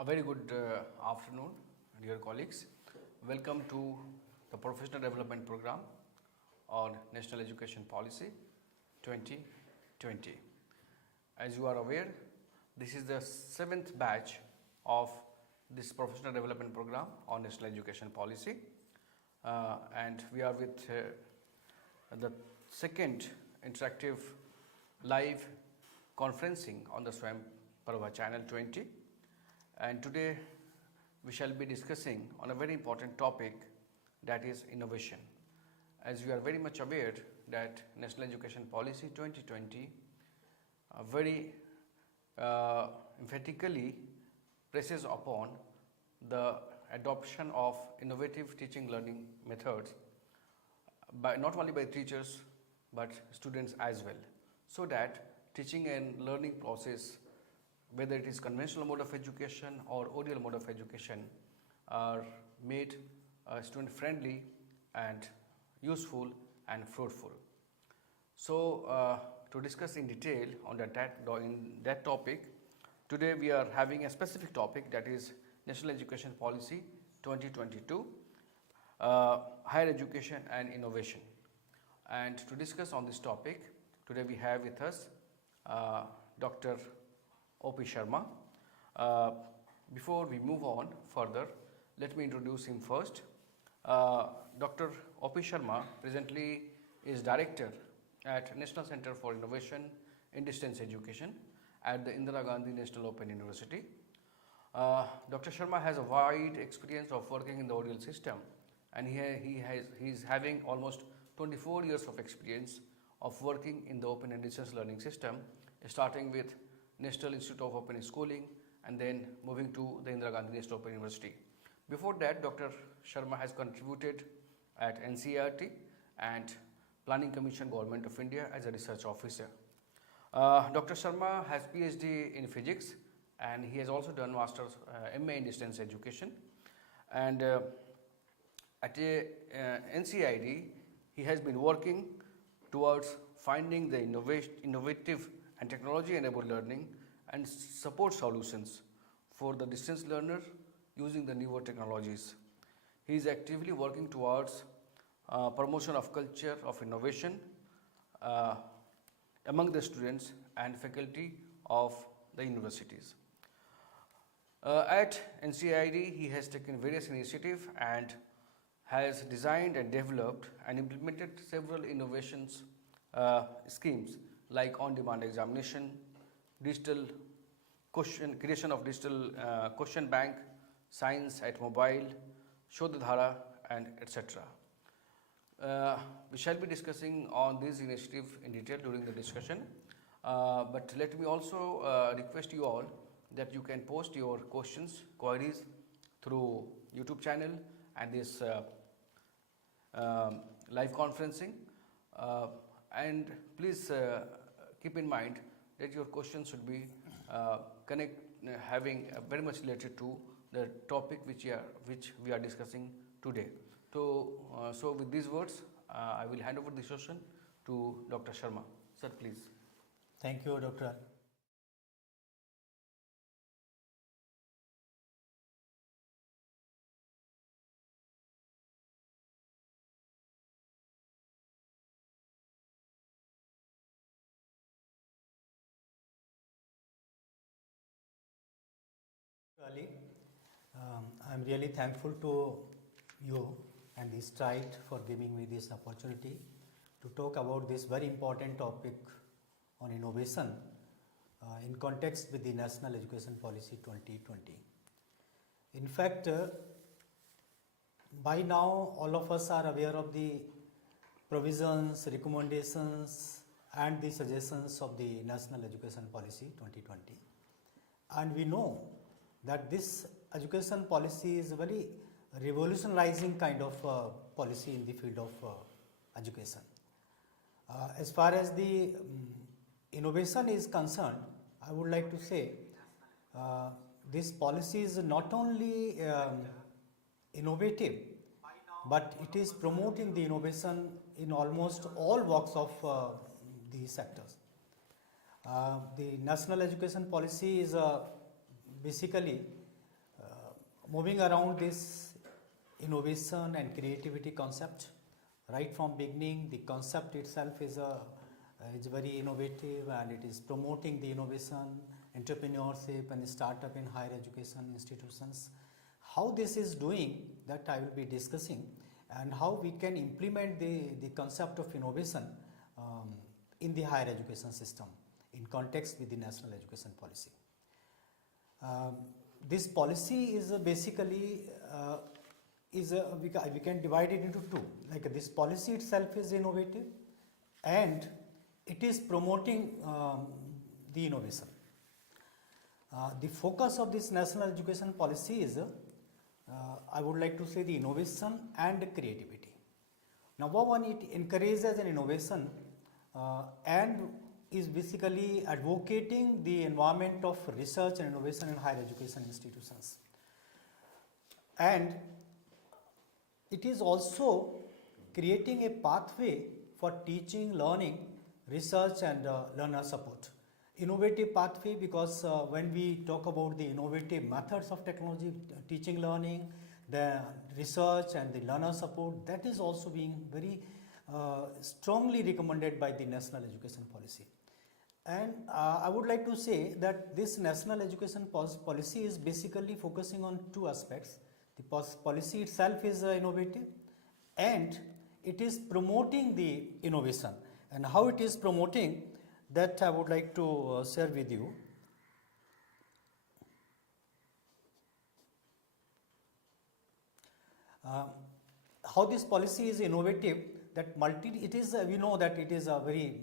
A very good afternoon, dear colleagues. Welcome to the Professional Development Program on National Education Policy 2020. As you are aware, this is the 7th batch of this Professional Development Program on National Education Policy, and we are with the second interactive live conferencing on the Swayam Parva Channel 20. And today we shall be discussing on a very important topic, that is innovation. As we are very much aware that National Education Policy 2020 very emphatically presses upon the adoption of innovative teaching learning methods by not only by teachers but students as well, so that teaching and learning process, whether it is conventional mode of education or ODL mode of education, are made student friendly and useful and fruitful. So to discuss in detail on that topic, today we are having a specific topic, that is National Education Policy 2022, higher education and innovation. And to discuss on this topic, today we have with us Dr. O.P. Sharma. Before we move on further, let me introduce him first. Dr. O.P. Sharma presently is Director at National Center for Innovation in Distance Education at the Indira Gandhi National Open University. Dr. Sharma has a wide experience of working in the ODL system, and he is having almost 24 years of experience of working in the open and distance learning system, starting with National Institute of Open Schooling and then moving to the Indira Gandhi National Open University. Before that, Dr. Sharma has contributed at NCERT and Planning Commission, Government of India as a research officer. Dr. Sharma has PhD in physics, and he has also done Master's MA in distance education. And at NCID, he has been working towards finding the innovative and technology-enabled learning and support solutions for the distance learner using the newer technologies. He is actively working towards promotion of culture of innovation among the students and faculty of the universities. At NCID, he has taken various initiatives and has designed and developed and implemented several innovations schemes like on-demand examination, digital creation of digital question bank, science at mobile, Shodhadhara, and etc. We shall be discussing on these initiatives in detail during the discussion, but let me also request you all that you can post your questions, queries through YouTube channel and this live conferencing, and please keep in mind that your questions should be having very much related to the topic which we are discussing today. So with these words, I will hand over the session to Dr. Sharma. Sir, please. Thank you, Dr. Ali, I'm really thankful to you and the Stride for giving me this opportunity to talk about this very important topic on innovation in context with the National Education Policy 2020. In fact, by now all of us are aware of the provisions, recommendations and the suggestions of the National Education Policy 2020, and we know that this education policy is a very revolutionizing kind of policy in the field of education. As far as the innovation is concerned, I would like to say this policy is not only innovative, but it is promoting the innovation in almost all walks of the sectors. The national education policy is basically moving around this innovation and creativity concept, right from beginning, the concept itself is very innovative, and it is promoting the innovation, entrepreneurship, and startup in higher education institutions. How this is doing, that I will be discussing, and how we can implement the concept of innovation in the higher education system in context with the national education policy. This policy is basically we can divide it into two. Like this policy itself is innovative, and it is promoting the innovation. The focus of this national education policy is, I would like to say, the innovation and creativity. Number one, it encourages an innovation and is basically advocating the environment of research and innovation in higher education institutions. And it is also creating a pathway for teaching, learning, research, and learner support. Innovative pathway, because when we talk about the innovative methods of technology, teaching, learning, the research, and the learner support, that is also being very strongly recommended by the national education policy. And I would like to say that this national education policy is basically focusing on two aspects. The policy itself is innovative, and it is promoting the innovation. And how it is promoting, that I would like to share with you. How this policy is innovative, that we know that it is a very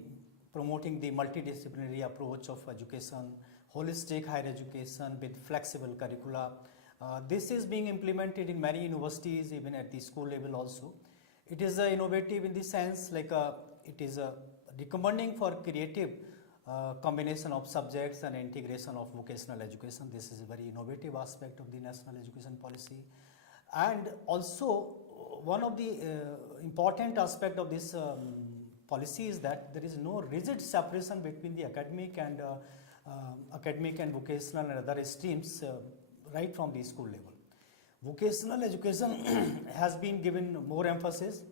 promoting the multidisciplinary approach of education, holistic higher education with flexible curricula. This is being implemented in many universities, even at the school level also. It is innovative in the sense like it is recommending for creative combination of subjects and integration of vocational education. This is a very innovative aspect of the national education policy. And also one of the important aspect of this policy is that there is no rigid separation between the academic and vocational and other streams right from the school level. Vocational education has been given more emphasis,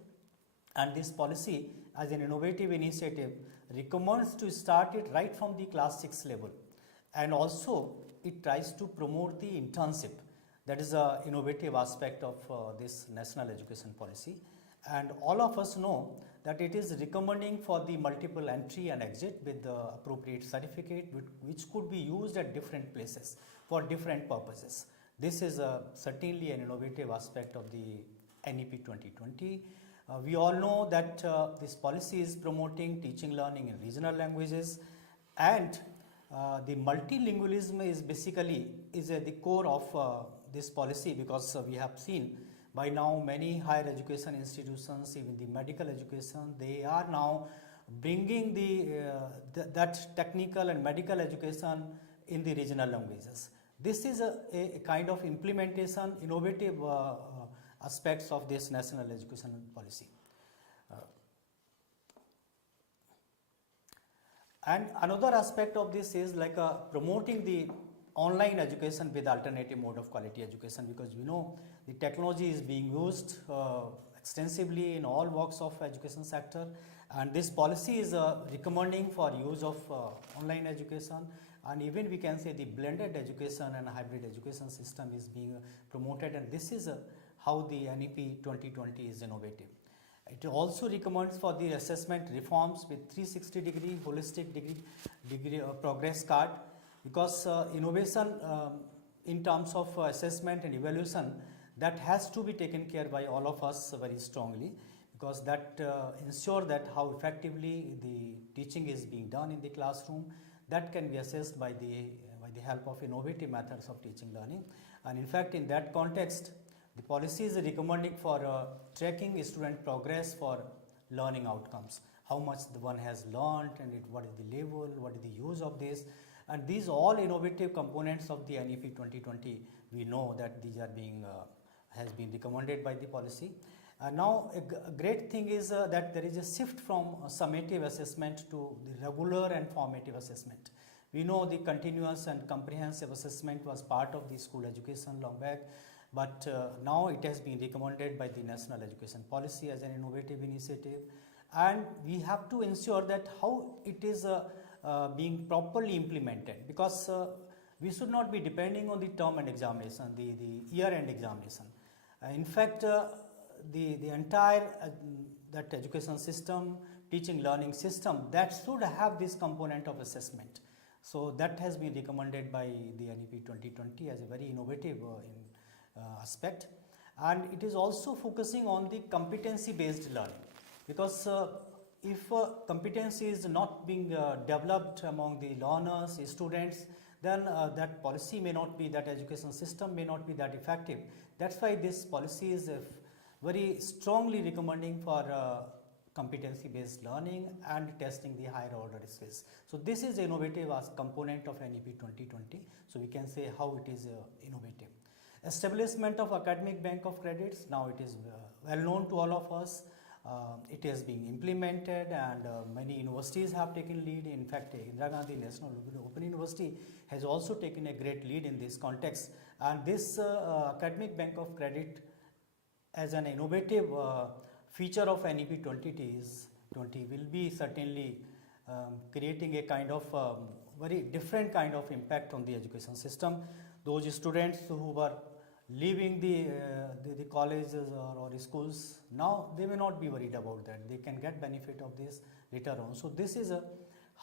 and this policy, as an innovative initiative, recommends to start it right from the class 6 level, and also it tries to promote the internship. That is an innovative aspect of this national education policy. And all of us know that it is recommending for the multiple entry and exit with the appropriate certificate, which could be used at different places for different purposes. This is certainly an innovative aspect of the NEP 2020. We all know that this policy is promoting teaching, learning in regional languages, and the multilingualism is basically the core of this policy, because we have seen by now many higher education institutions, even the medical education, they are now bringing that technical and medical education in the regional languages. This is a kind of implementation, innovative aspects of this national education policy. And another aspect of this is like promoting the online education with alternative mode of quality education, because we know the technology is being used extensively in all walks of education sector, and this policy is recommending for use of online education, and even we can say the blended education and hybrid education system is being promoted, and this is how the NEP 2020 is innovative. It also recommends for the assessment reforms with 360-degree holistic degree progress card, because innovation in terms of assessment and evaluation, that has to be taken care by all of us very strongly, because that ensure that how effectively the teaching is being done in the classroom, that can be assessed by the help of innovative methods of teaching, learning. And in fact, in that context, the policy is recommending for tracking student progress for learning outcomes, how much the one has learned, and what is the level, what is the use of this, and these all innovative components of the NEP 2020. We know that these are being has been recommended by the policy. Now a great thing is that there is a shift from summative assessment to the regular and formative assessment. We know the continuous and comprehensive assessment was part of the school education long back, but now it has been recommended by the National Education Policy as an innovative initiative, and we have to ensure that how it is being properly implemented, because we should not be depending on the term and examination, the year end examination. In fact, the entire that education system, teaching learning system, that should have this component of assessment. So that has been recommended by the NEP 2020 as a very innovative aspect, and it is also focusing on the competency based learning, because if competency is not being developed among the learners, students, then that policy may not be, that education system may not be that effective. That's why this policy is very strongly recommending for competency based learning and testing the higher order skills. So this is innovative as component of NEP 2020. So we can say how it is innovative. Establishment of academic bank of credits, now it is well known to all of us. It is being implemented, and many universities have taken lead. In fact, Indira Gandhi National Open University has also taken a great lead in this context, and this academic bank of credit as an innovative feature of NEP 2020 will be certainly creating a kind of very different kind of impact on the education system. Those students who were leaving the colleges or schools, now they may not be worried about that. They can get benefit of this later on. So this is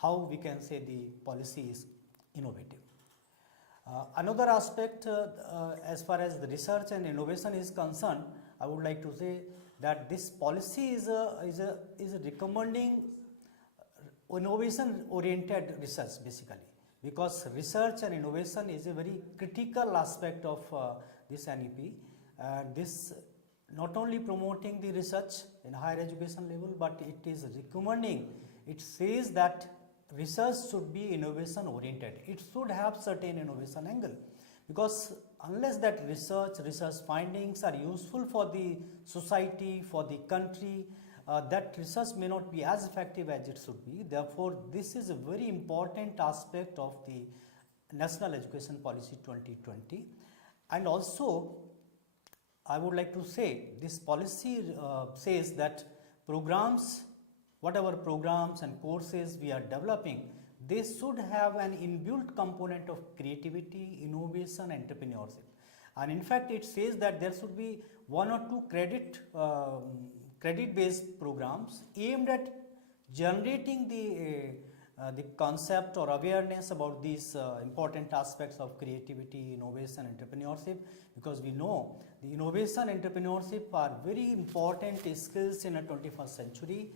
how we can say the policy is innovative. Another aspect as far as the research and innovation is concerned, I would like to say that this policy is recommending innovation oriented research basically, because research and innovation is a very critical aspect of this NEP, and this not only promoting the research in higher education level, but it is recommending, it says that research should be innovation oriented. It should have certain innovation angle, because unless that research findings are useful for the society, for the country, that research may not be as effective as it should be. Therefore, this is a very important aspect of the National Education Policy 2020. And also, I would like to say, this policy says that programs, whatever programs and courses we are developing, they should have an inbuilt component of creativity, innovation, entrepreneurship. And in fact, it says that there should be 1 or 2 credit-based programs aimed at generating the concept or awareness about these important aspects of creativity, innovation, entrepreneurship, because we know the innovation, entrepreneurship are very important skills in a 21st century.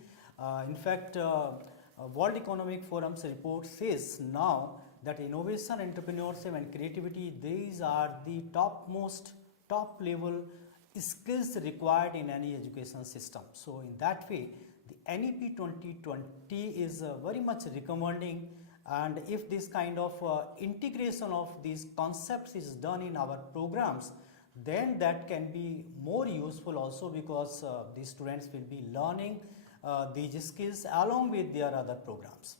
In fact, World Economic Forum's report says now that innovation, entrepreneurship and creativity, these are the top level skills required in any education system. So in that way, the NEP 2020 is very much recommending, and if this kind of integration of these concepts is done in our programs, then that can be more useful also, because the students will be learning these skills along with their other programs.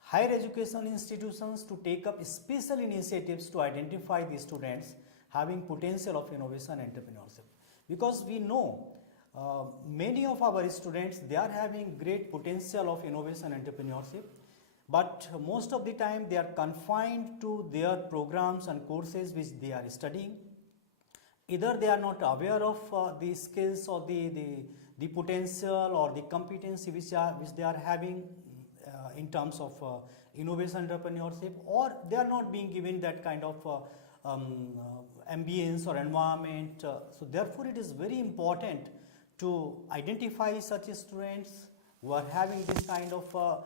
Higher education institutions to take up special initiatives to identify the students having potential of innovation and entrepreneurship, because we know many of our students, they are having great potential of innovation and entrepreneurship, but most of the time they are confined to their programs and courses which they are studying. Either they are not aware of the skills or the potential or the competency which they are having in terms of innovation entrepreneurship, or they are not being given that kind of ambience or environment. So therefore it is very important to identify such students who are having this kind of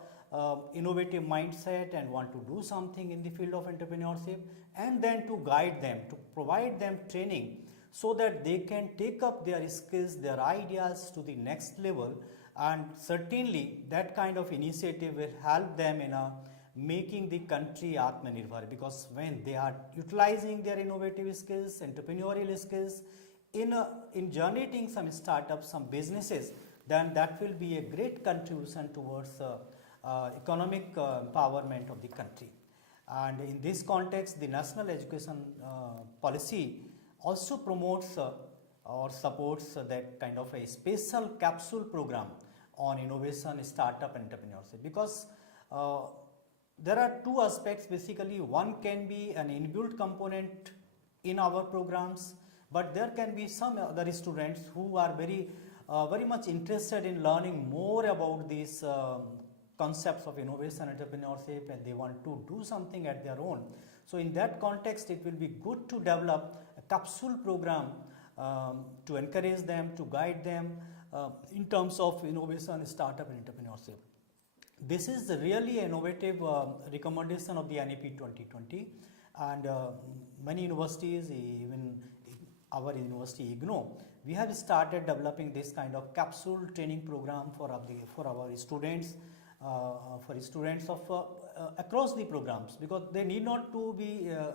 innovative mindset and want to do something in the field of entrepreneurship, and then to guide them, to provide them training so that they can take up their skills, their ideas to the next level. And certainly that kind of initiative will help them in making the country Atmanirbhar, because when they are utilizing their innovative skills, entrepreneurial skills in generating some startups, some businesses, then that will be a great contribution towards economic empowerment of the country. And in this context, the National Education Policy also promotes or supports that kind of a special capsule program on innovation, startup, and entrepreneurship. Because there are two aspects basically. One can be an inbuilt component in our programs, but there can be some other students who are very much interested in learning more about these concepts of innovation, entrepreneurship, and they want to do something at their own. So in that context, it will be good to develop a capsule program to encourage them, to guide them in terms of innovation, startup, and entrepreneurship. This is really an innovative recommendation of the NEP 2020, and many universities, even our university IGNO, we have started developing this kind of capsule training program for our students, of across the programs, because they need not to be a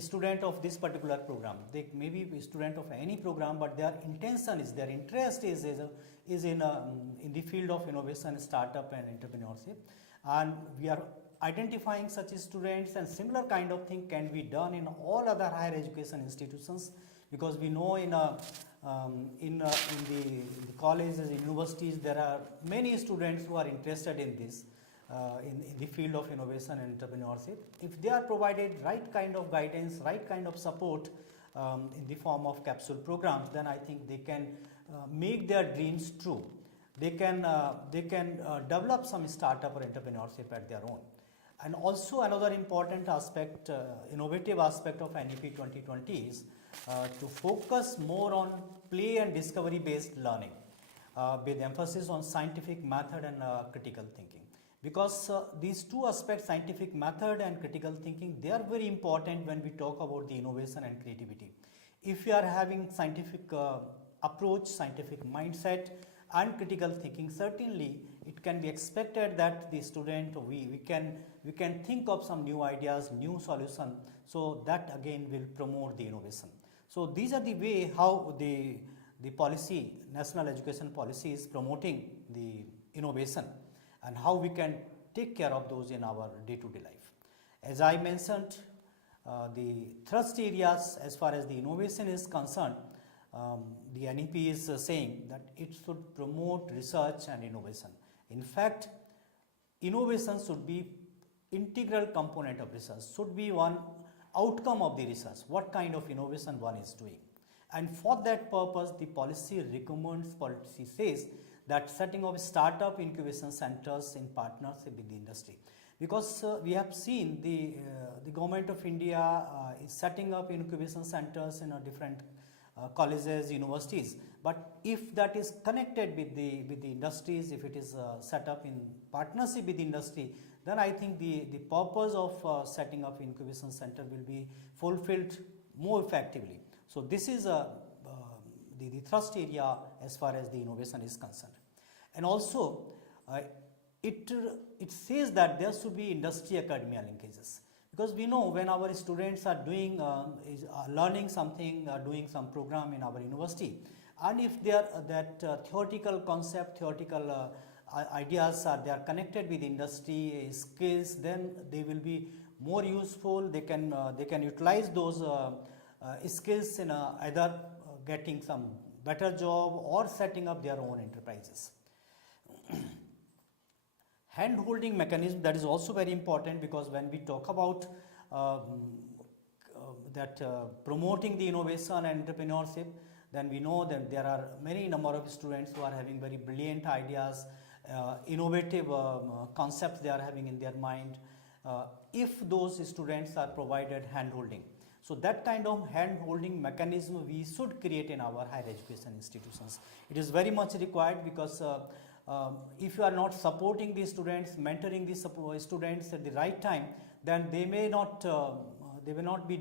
student of this particular program. They may be a student of any program, but their intention is, their interest is in the field of innovation, startup, and entrepreneurship, and we are identifying such students, and similar kind of thing can be done in all other higher education institutions, because we know in the colleges and universities there are many students who are interested in this in the field of innovation and entrepreneurship. If they are provided right kind of guidance, right kind of support in the form of capsule programs, then I think they can make their dreams true. They can develop some startup or entrepreneurship at their own. And also another important aspect, innovative aspect of NEP 2020 is to focus more on play and discovery based learning with emphasis on scientific method and critical thinking. Because these two aspects, scientific method and critical thinking, they are very important when we talk about the innovation and creativity. If we are having scientific approach, scientific mindset, and critical thinking, certainly it can be expected that the student, we can think of some new ideas, new solution, so that again will promote the innovation. So these are the way how the policy, national education policy, is promoting the innovation, and how we can take care of those in our day-to-day life. As I mentioned, the thrust areas as far as the innovation is concerned, the NEP is saying that it should promote research and innovation. In fact, innovation should be integral component of research, should be one outcome of the research, what kind of innovation one is doing. And for that purpose, the policy says that setting of startup incubation centers in partnership with the industry. Because we have seen the government of India is setting up incubation centers in different colleges, universities, but if that is connected with the industries, if it is set up in partnership with the industry, then I think the purpose of setting up incubation center will be fulfilled more effectively. So this is the thrust area as far as the innovation is concerned. And also it says that there should be industry academia linkages, because we know when our students are doing learning something, doing some program in our university, and if they are that theoretical concept, theoretical ideas they are connected with industry skills, then they will be more useful. They can utilize those skills in either getting some better job or setting up their own enterprises. Hand holding mechanism, that is also very important, because when we talk about promoting the innovation and entrepreneurship, then we know that there are many number of students who are having very brilliant ideas, innovative concepts they are having in their mind. If those students are provided hand holding, so that kind of hand holding mechanism we should create in our higher education institutions. It is very much required, because if you are not supporting the students, mentoring the students at the right time, then they may not be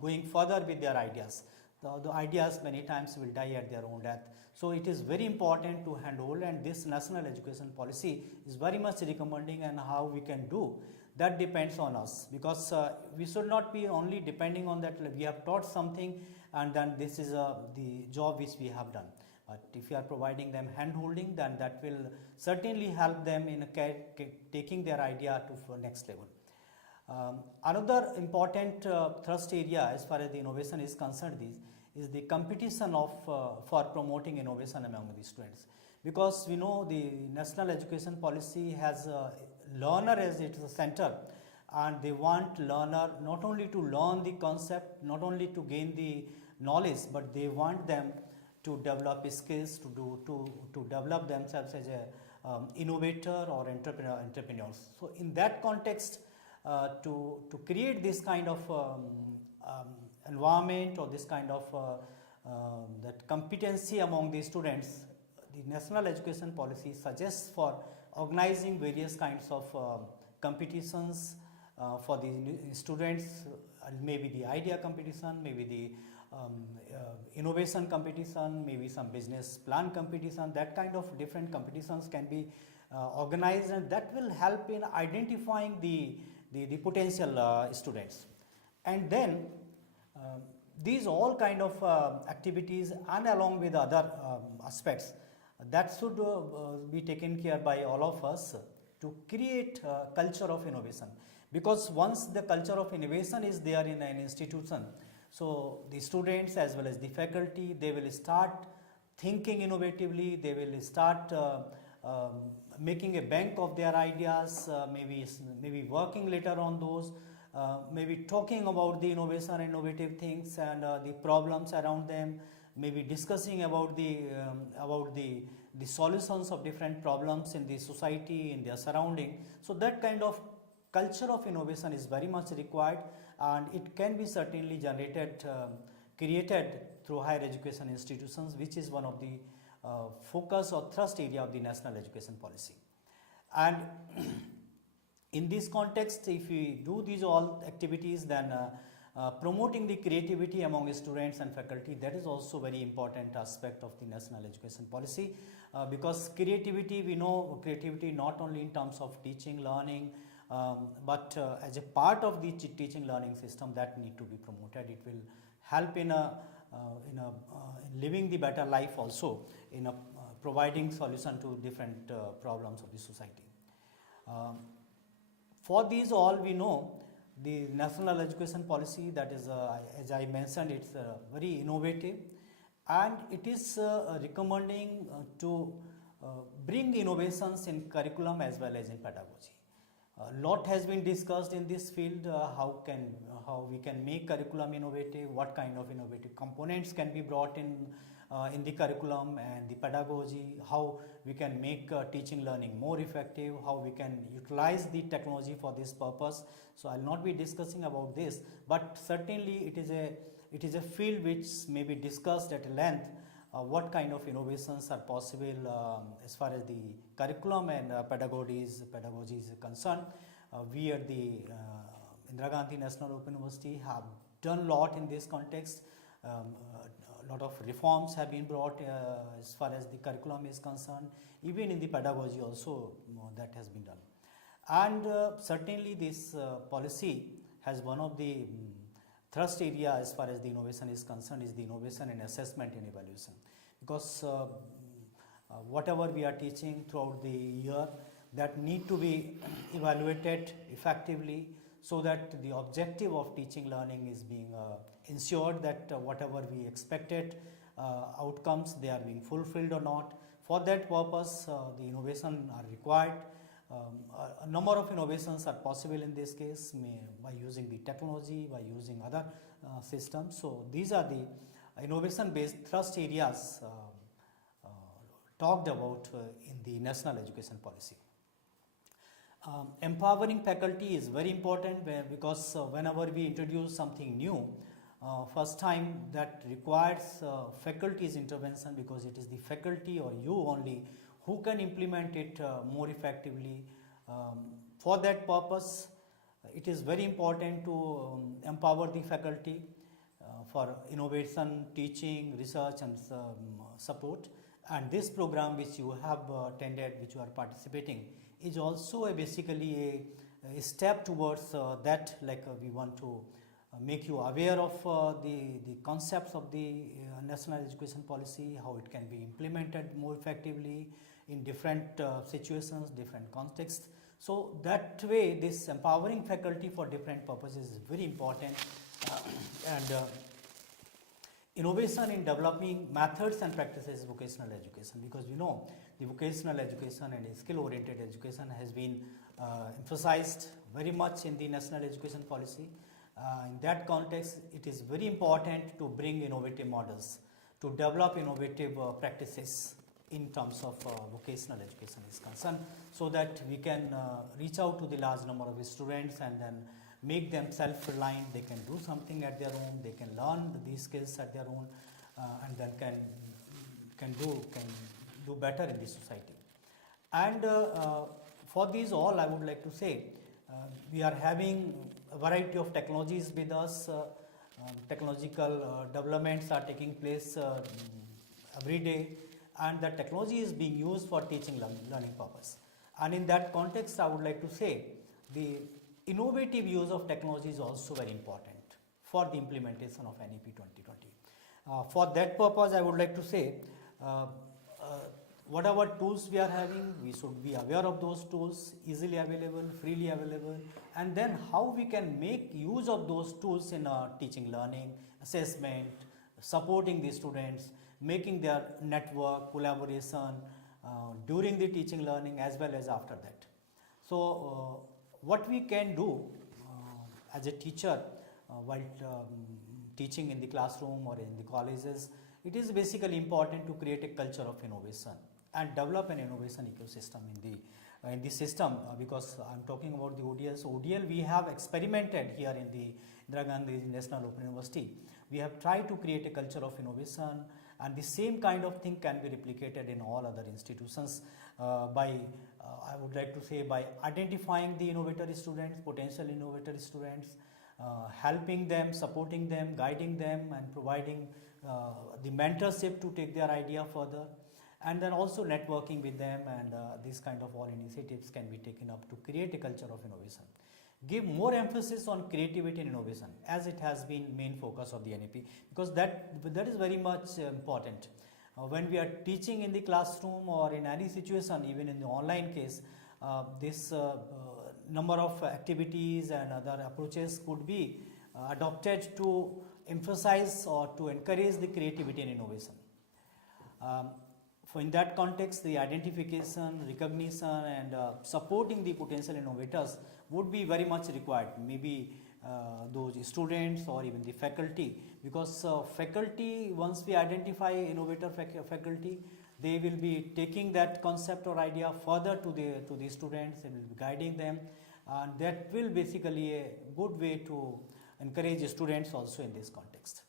going further with their ideas. The ideas many times will die at their own death. So it is very important to handhold, and this national education policy is very much recommending, and how we can do that depends on us, because we should not be only depending on that we have taught something and then this is the job which we have done. But if you are providing them hand holding, then that will certainly help them in taking their idea to the next level. Another important thrust area as far as the innovation is concerned is the competition of for promoting innovation among the students, because we know the national education policy has learner as its center, and they want learner not only to learn the concept, not only to gain the knowledge, but they want them to develop skills, to develop themselves as a innovator or entrepreneurs. So in that context, to create this kind of environment, or this kind of that competency among the students, the national education policy suggests for organizing various kinds of competitions for the students, maybe the idea competition, maybe the innovation competition, maybe some business plan competition. That kind of different competitions can be organized, and that will help in identifying the potential students. And then these all kind of activities, and along with other aspects, that should be taken care by all of us to create a culture of innovation, because once the culture of innovation is there in an institution, so the students as well as the faculty, they will start thinking innovatively, they will start making a bank of their ideas, maybe working later on those, maybe talking about the innovation, innovative things, and the problems around them, maybe discussing about the solutions of different problems in the society, in their surrounding. So that kind of culture of innovation is very much required, and it can be certainly created through higher education institutions, which is one of the focus or thrust area of the national education policy. And in this context, if we do these all activities, then promoting the creativity among students and faculty, that is also very important aspect of the national education policy, because creativity, we know creativity not only in terms of teaching, learning, but as a part of the teaching learning system, that need to be promoted. It will help in living the better life, also in providing solution to different problems of the society. For these all, we know the national education policy, that is as I mentioned, it's very innovative, and it is recommending to bring innovations in curriculum as well as in pedagogy. A lot has been discussed in this field, how we can make curriculum innovative, what kind of innovative components can be brought in the curriculum and the pedagogy, how we can make teaching learning more effective, how we can utilize the technology for this purpose. So I'll not be discussing about this, but certainly it is a field which may be discussed at length, what kind of innovations are possible as far as the curriculum and pedagogy is concerned. We at the Indira Gandhi National Open University have done a lot in this context. A lot of reforms have been brought as far as the curriculum is concerned. Even in the pedagogy also that has been done. And certainly this policy has one of the thrust area as far as the innovation is concerned, is the innovation in assessment and evaluation, because whatever we are teaching throughout the year, that need to be evaluated effectively, so that the objective of teaching learning is being ensured, that whatever we expected outcomes, they are being fulfilled or not. For that purpose, the innovation are required. A number of innovations are possible in this case, by using the technology, by using other systems. So these are the innovation based thrust areas talked about in the national education policy. Empowering faculty is very important, because whenever we introduce something new, first time, that requires faculty's intervention, because it is the faculty or you only who can implement it more effectively. For that purpose, it is very important to empower the faculty for innovation, teaching, research and support. And this program which you have attended, which you are participating, is also basically a step towards that. We want to make you aware of the concepts of the national education policy, how it can be implemented more effectively in different situations, different contexts. So that way, this empowering faculty for different purposes is very important. And innovation in developing methods and practices vocational education, because we know the vocational education and skill oriented education has been emphasized very much in the national education policy. In that context, it is very important to bring innovative models, to develop innovative practices in terms of vocational education is concerned, so that we can reach out to the large number of students and then make them self-reliant. They can do something at their own, they can learn these skills at their own, and then can do better in the society. And for these all, I would like to say, we are having a variety of technologies with us. Technological developments are taking place every day, and the technology is being used for teaching learning purpose. And in that context, I would like to say the innovative use of technology is also very important for the implementation of NEP 2020. For that purpose, I would like to say whatever tools we are having, we should be aware of those tools, easily available, freely available, and then how we can make use of those tools in teaching, learning, assessment, supporting the students, making their network, collaboration during the teaching, learning as well as after that. So what we can do as a teacher while teaching in the classroom or in the colleges, it is basically important to create a culture of innovation and develop an innovation ecosystem in the system, because I'm talking about the ODL. So ODL, we have experimented here in the Indira Gandhi National Open University. We have tried to create a culture of innovation, and the same kind of thing can be replicated in all other institutions by I would like to say by identifying the innovator students, potential innovator students, helping them, supporting them, guiding them, and providing the mentorship to take their idea further, and then also networking with them, and these kind of all initiatives can be taken up to create a culture of innovation. Give more emphasis on creativity and innovation, as it has been main focus of the NEP, because that is very much important. When we are teaching in the classroom or in any situation, even in the online case, this number of activities and other approaches could be adopted to emphasize or to encourage the creativity and innovation. For in that context, the identification, recognition, and supporting the potential innovators would be very much required. Maybe those students or even the faculty, because faculty, once we identify innovator faculty, they will be taking that concept or idea further to the students and will be guiding them, and that will basically a good way to encourage students also in this context.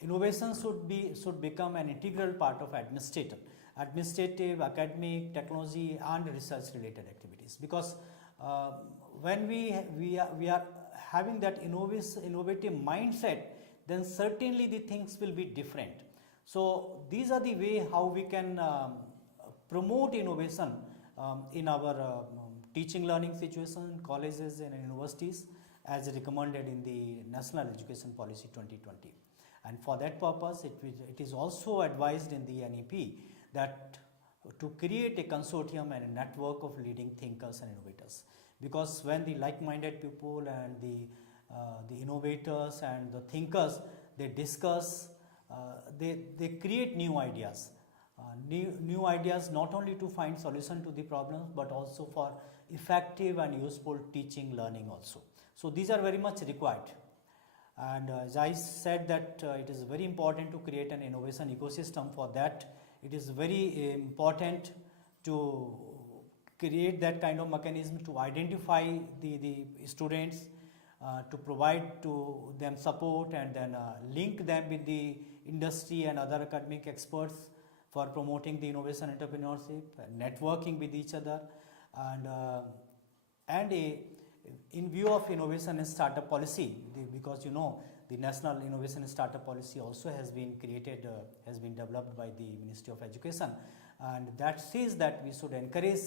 Innovation should become an integral part of administrative, academic, technology, and research related activities, because when we are having that innovative mindset, then certainly the things will be different. So these are the way how we can promote innovation in our teaching learning situation, colleges and universities, as recommended in the National Education Policy 2020. And for that purpose, it is also advised in the NEP that to create a consortium and a network of leading thinkers and innovators, because when the like-minded people and the innovators and the thinkers, they discuss, they create new ideas, new ideas not only to find solution to the problems, but also for effective and useful teaching, learning also. So these are very much required. And as I said that it is very important to create an innovation ecosystem. For that, it is very important to create that kind of mechanism to identify the students, to provide to them support, and then link them with the industry and other academic experts for promoting the innovation entrepreneurship, networking with each other, and in view of innovation and startup policy, because you know the National Innovation and Startup Policy also has been created, has been developed by the Ministry of Education, and that says that we should encourage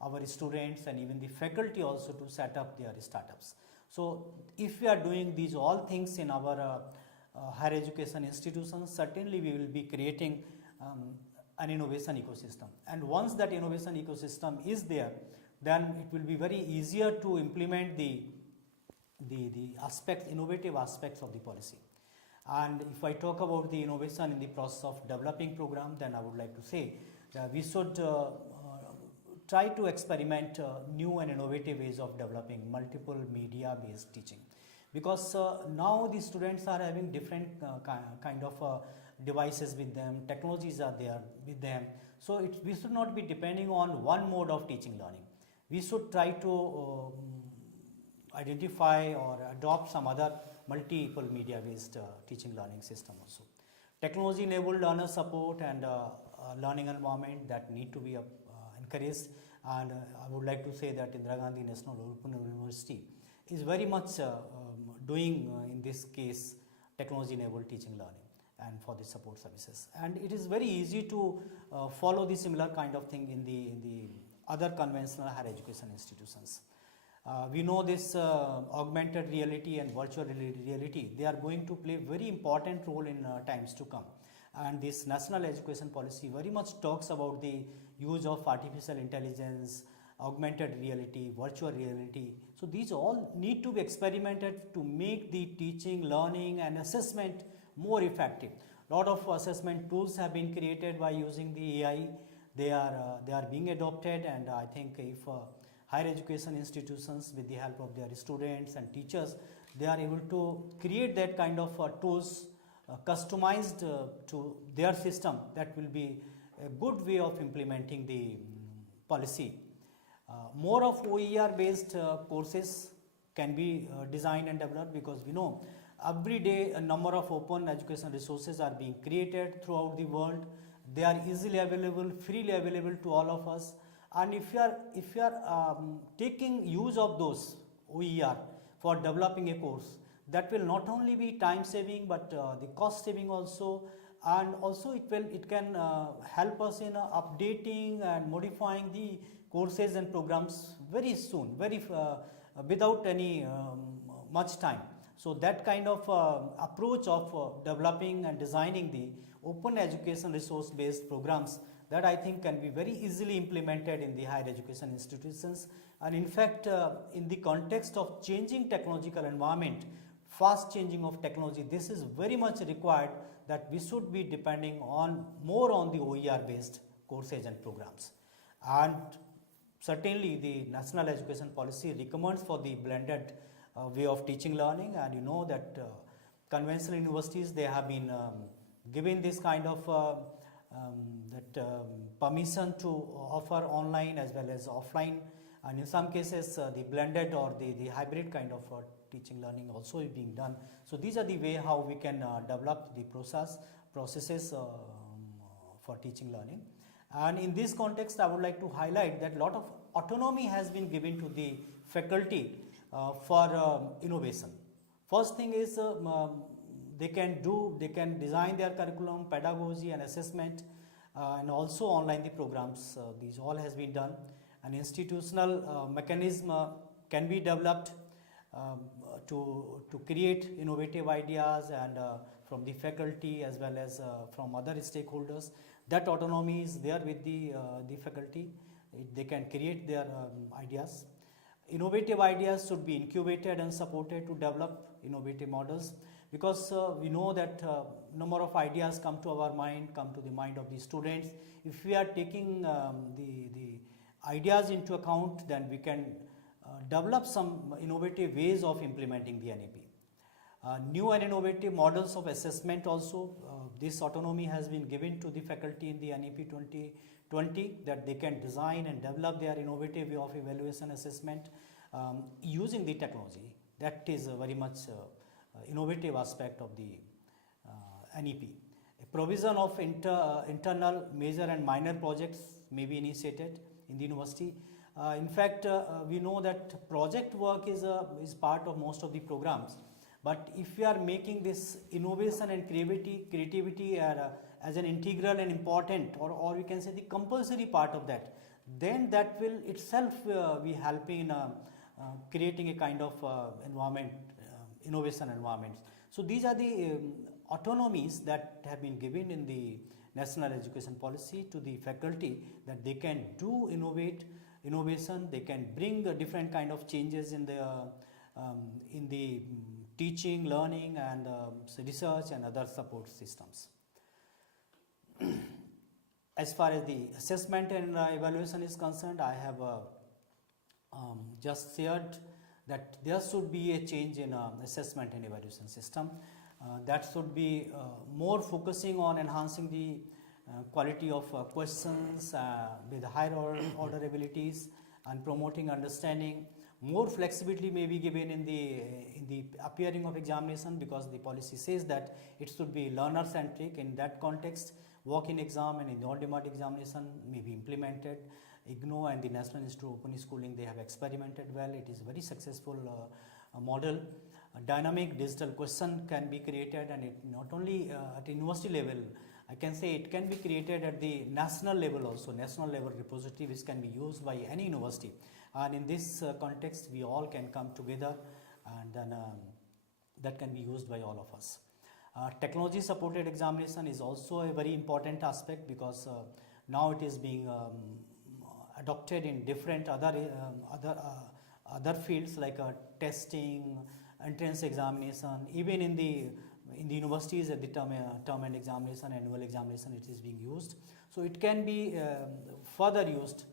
our students and even the faculty also to set up their startups. So if we are doing these all things in our higher education institutions, certainly we will be creating an innovation ecosystem. And once that innovation ecosystem is there, then it will be very easier to implement the aspects, innovative aspects of the policy. And if I talk about the innovation in the process of developing program, then I would like to say that we should try to experiment new and innovative ways of developing multiple media based teaching, because now the students are having different kind of devices with them, technologies are there with them, so we should not be depending on one mode of teaching learning. We should try to identify or adopt some other multiple media based teaching learning system also. Technology enabled learner support and learning environment that need to be encouraged, and I would like to say that Indira Gandhi National Open University is very much doing in this case technology enabled teaching learning and for the support services, and it is very easy to follow the similar kind of thing in the other conventional higher education institutions. We know this augmented reality and virtual reality, they are going to play very important role in times to come, and this national education policy very much talks about the use of artificial intelligence, augmented reality, virtual reality. So these all need to be experimented to make the teaching, learning and assessment more effective. Lot of assessment tools have been created by using the AI. They are being adopted, and I think if higher education institutions with the help of their students and teachers, they are able to create that kind of tools customized to their system, that will be a good way of implementing the policy. More of OER based courses can be designed and developed, because we know every day a number of open education resources are being created throughout the world. They are easily available, freely available to all of us, and if you are taking use of those OER for developing a course, that will not only be time saving but the cost saving also, and also it can help us in updating and modifying the courses and programs very soon, without any much time. So that kind of approach of developing and designing the open education resource based programs, that I think can be very easily implemented in the higher education institutions. And in fact, in the context of changing technological environment, fast changing of technology, this is very much required, that we should be depending on more on the OER based courses and programs. And certainly the national education policy recommends for the blended way of teaching learning, and you know that conventional universities, they have been given this kind of permission to offer online as well as offline, and in some cases the blended or the hybrid kind of teaching learning also is being done. So these are the way how we can develop the processes for teaching learning. And in this context, I would like to highlight that a lot of autonomy has been given to the faculty for innovation. First thing is they can design their curriculum, pedagogy and assessment, and also online the programs. These all has been done. An institutional mechanism can be developed to create innovative ideas, and from the faculty as well as from other stakeholders. That autonomy is there with the faculty. They can create their ideas. Innovative ideas should be incubated and supported to develop innovative models, because we know that number of ideas come to our mind, come to the mind of the students. If we are taking the ideas into account, then we can develop some innovative ways of implementing the NEP. New and innovative models of assessment also, this autonomy has been given to the faculty in the NEP 2020, that they can design and develop their innovative way of evaluation assessment using the technology. That is a very much innovative aspect of the NEP. A provision of internal major and minor projects may be initiated in the university. In fact, we know that project work is part of most of the programs. But if we are making this innovation and creativity as an integral and important, or we can say the compulsory part of that, then that will itself be helping in creating a kind of environment, innovation environments. So these are the autonomies that have been given in the national education policy to the faculty, that they can innovate innovation. They can bring different kind of changes in the teaching, learning, and research and other support systems. As far as the assessment and evaluation is concerned, I have just shared that there should be a change in assessment and evaluation system. That should be more focusing on enhancing the quality of questions with higher order abilities and promoting understanding. More flexibility may be given in the appearing of examination, because the policy says that it should be learner centric. In that context, walk-in exam and in the on-demand examination may be implemented. IGNOU and the National Institute of Open Schooling, they have experimented well. It is a very successful model. A dynamic digital question can be created, and it not only at university level, I can say it can be created at the national level also, national level repository which can be used by any university. And in this context, we all can come together, and then that can be used by all of us. Technology supported examination is also a very important aspect, because now it is being adopted in different other fields like testing, entrance examination, even in the universities at the term and examination, annual examination, it is being used. So it can be further used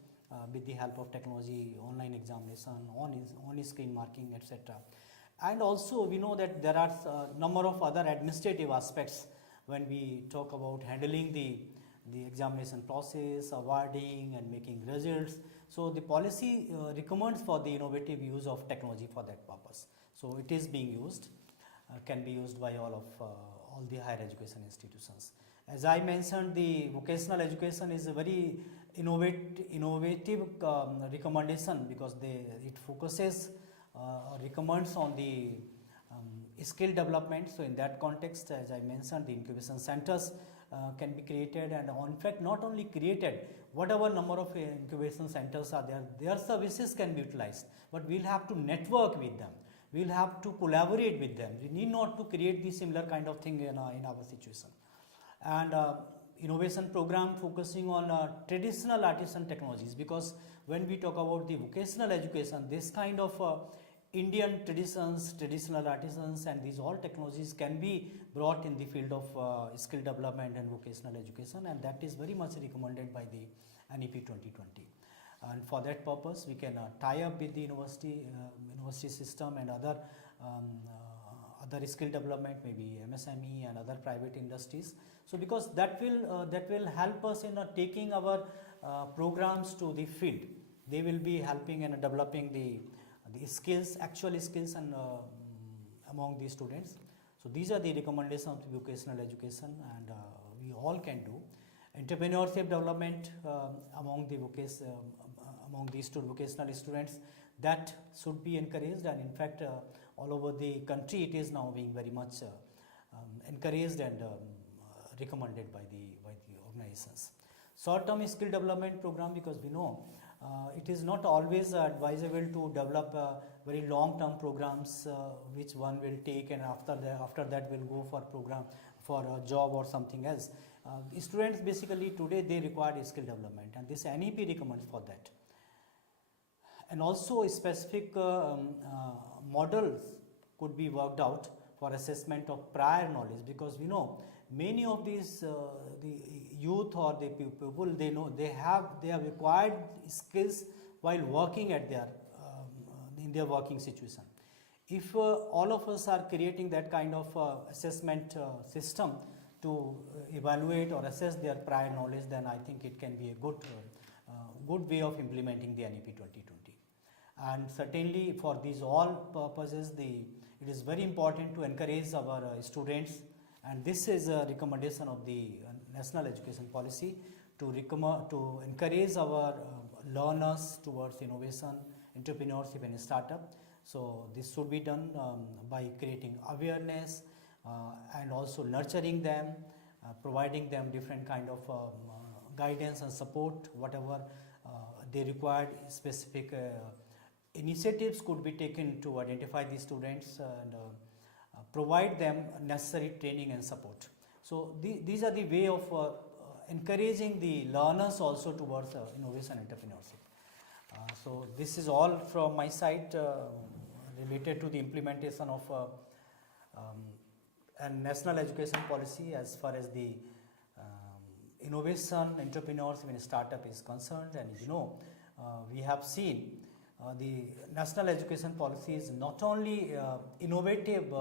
with the help of technology, online examination, on-screen marking, etc. And also we know that there are a number of other administrative aspects when we talk about handling the examination process, awarding and making results. So the policy recommends for the innovative use of technology for that purpose. So it is being used, can be used by all the higher education institutions. As I mentioned, the vocational education is a very innovative recommendation, because it focuses recommends on the skill development. So in that context, as I mentioned, the incubation centers can be created, and in fact not only created, whatever number of incubation centers are there, their services can be utilized, but we'll have to network with them, we'll have to collaborate with them. We need not to create the similar kind of thing in our situation. And innovation program focusing on traditional artisan technologies, because when we talk about the vocational education, this kind of Indian traditions, traditional artisans, and these all technologies can be brought in the field of skill development and vocational education, and that is very much recommended by the NEP 2020. And for that purpose, we can tie up with the university system and other skill development, maybe MSME and other private industries. So because that will help us in taking our programs to the field. They will be helping and developing the skills, actual skills, and among the students. So these are the recommendations of the vocational education, and we all can do. Entrepreneurship development among the vocational students, that should be encouraged, and in fact all over the country it is now being very much encouraged and recommended by the organizations. Short-term skill development program, because we know it is not always advisable to develop very long-term programs which one will take, and after that will go for program for a job or something else. Students basically today they require skill development, and this NEP recommends for that. And also specific models could be worked out for assessment of prior knowledge, because we know many of these the youth or the people, they know they have acquired skills while working at their in their working situation. If all of us are creating that kind of assessment system to evaluate or assess their prior knowledge, then I think it can be a good way of implementing the NEP 2020. And certainly for these all purposes, it is very important to encourage our students, and this is a recommendation of the National Education Policy to encourage our learners towards innovation, entrepreneurship and startup. So this should be done by creating awareness and also nurturing them, providing them different kind of guidance and support, whatever they required. Specific initiatives could be taken to identify these students and provide them necessary training and support. So these are the way of encouraging the learners also towards innovation entrepreneurship. So this is all from my side related to the implementation of a national education policy as far as the innovation, entrepreneurs, even startup is concerned. And we have seen the national education policy is not only innovative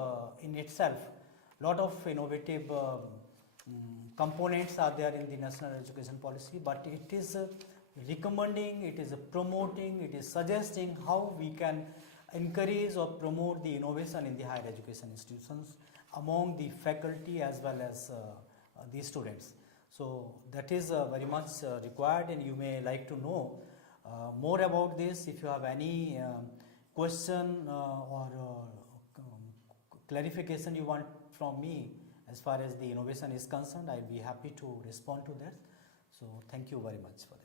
in itself, lot of innovative components are there in the national education policy, but it is recommending, it is promoting, it is suggesting how we can encourage or promote the innovation in the higher education institutions among the faculty as well as the students. So that is very much required, and you may like to know more about this. If you have any question or clarification you want from me as far as the innovation is concerned, I will be happy to respond to that. So thank you very much for that.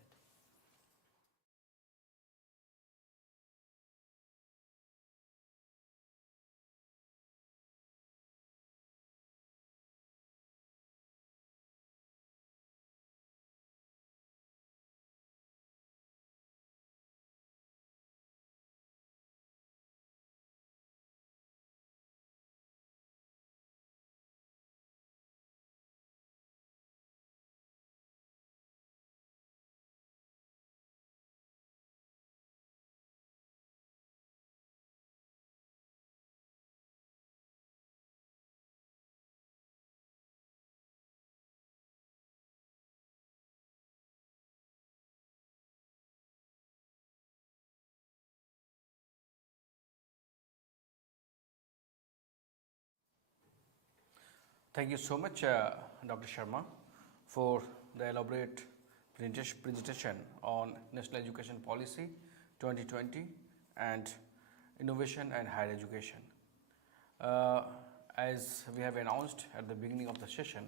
Thank you so much, Dr. Sharma, for the elaborate presentation on National Education Policy 2020 and innovation and higher education. As we have announced at the beginning of the session,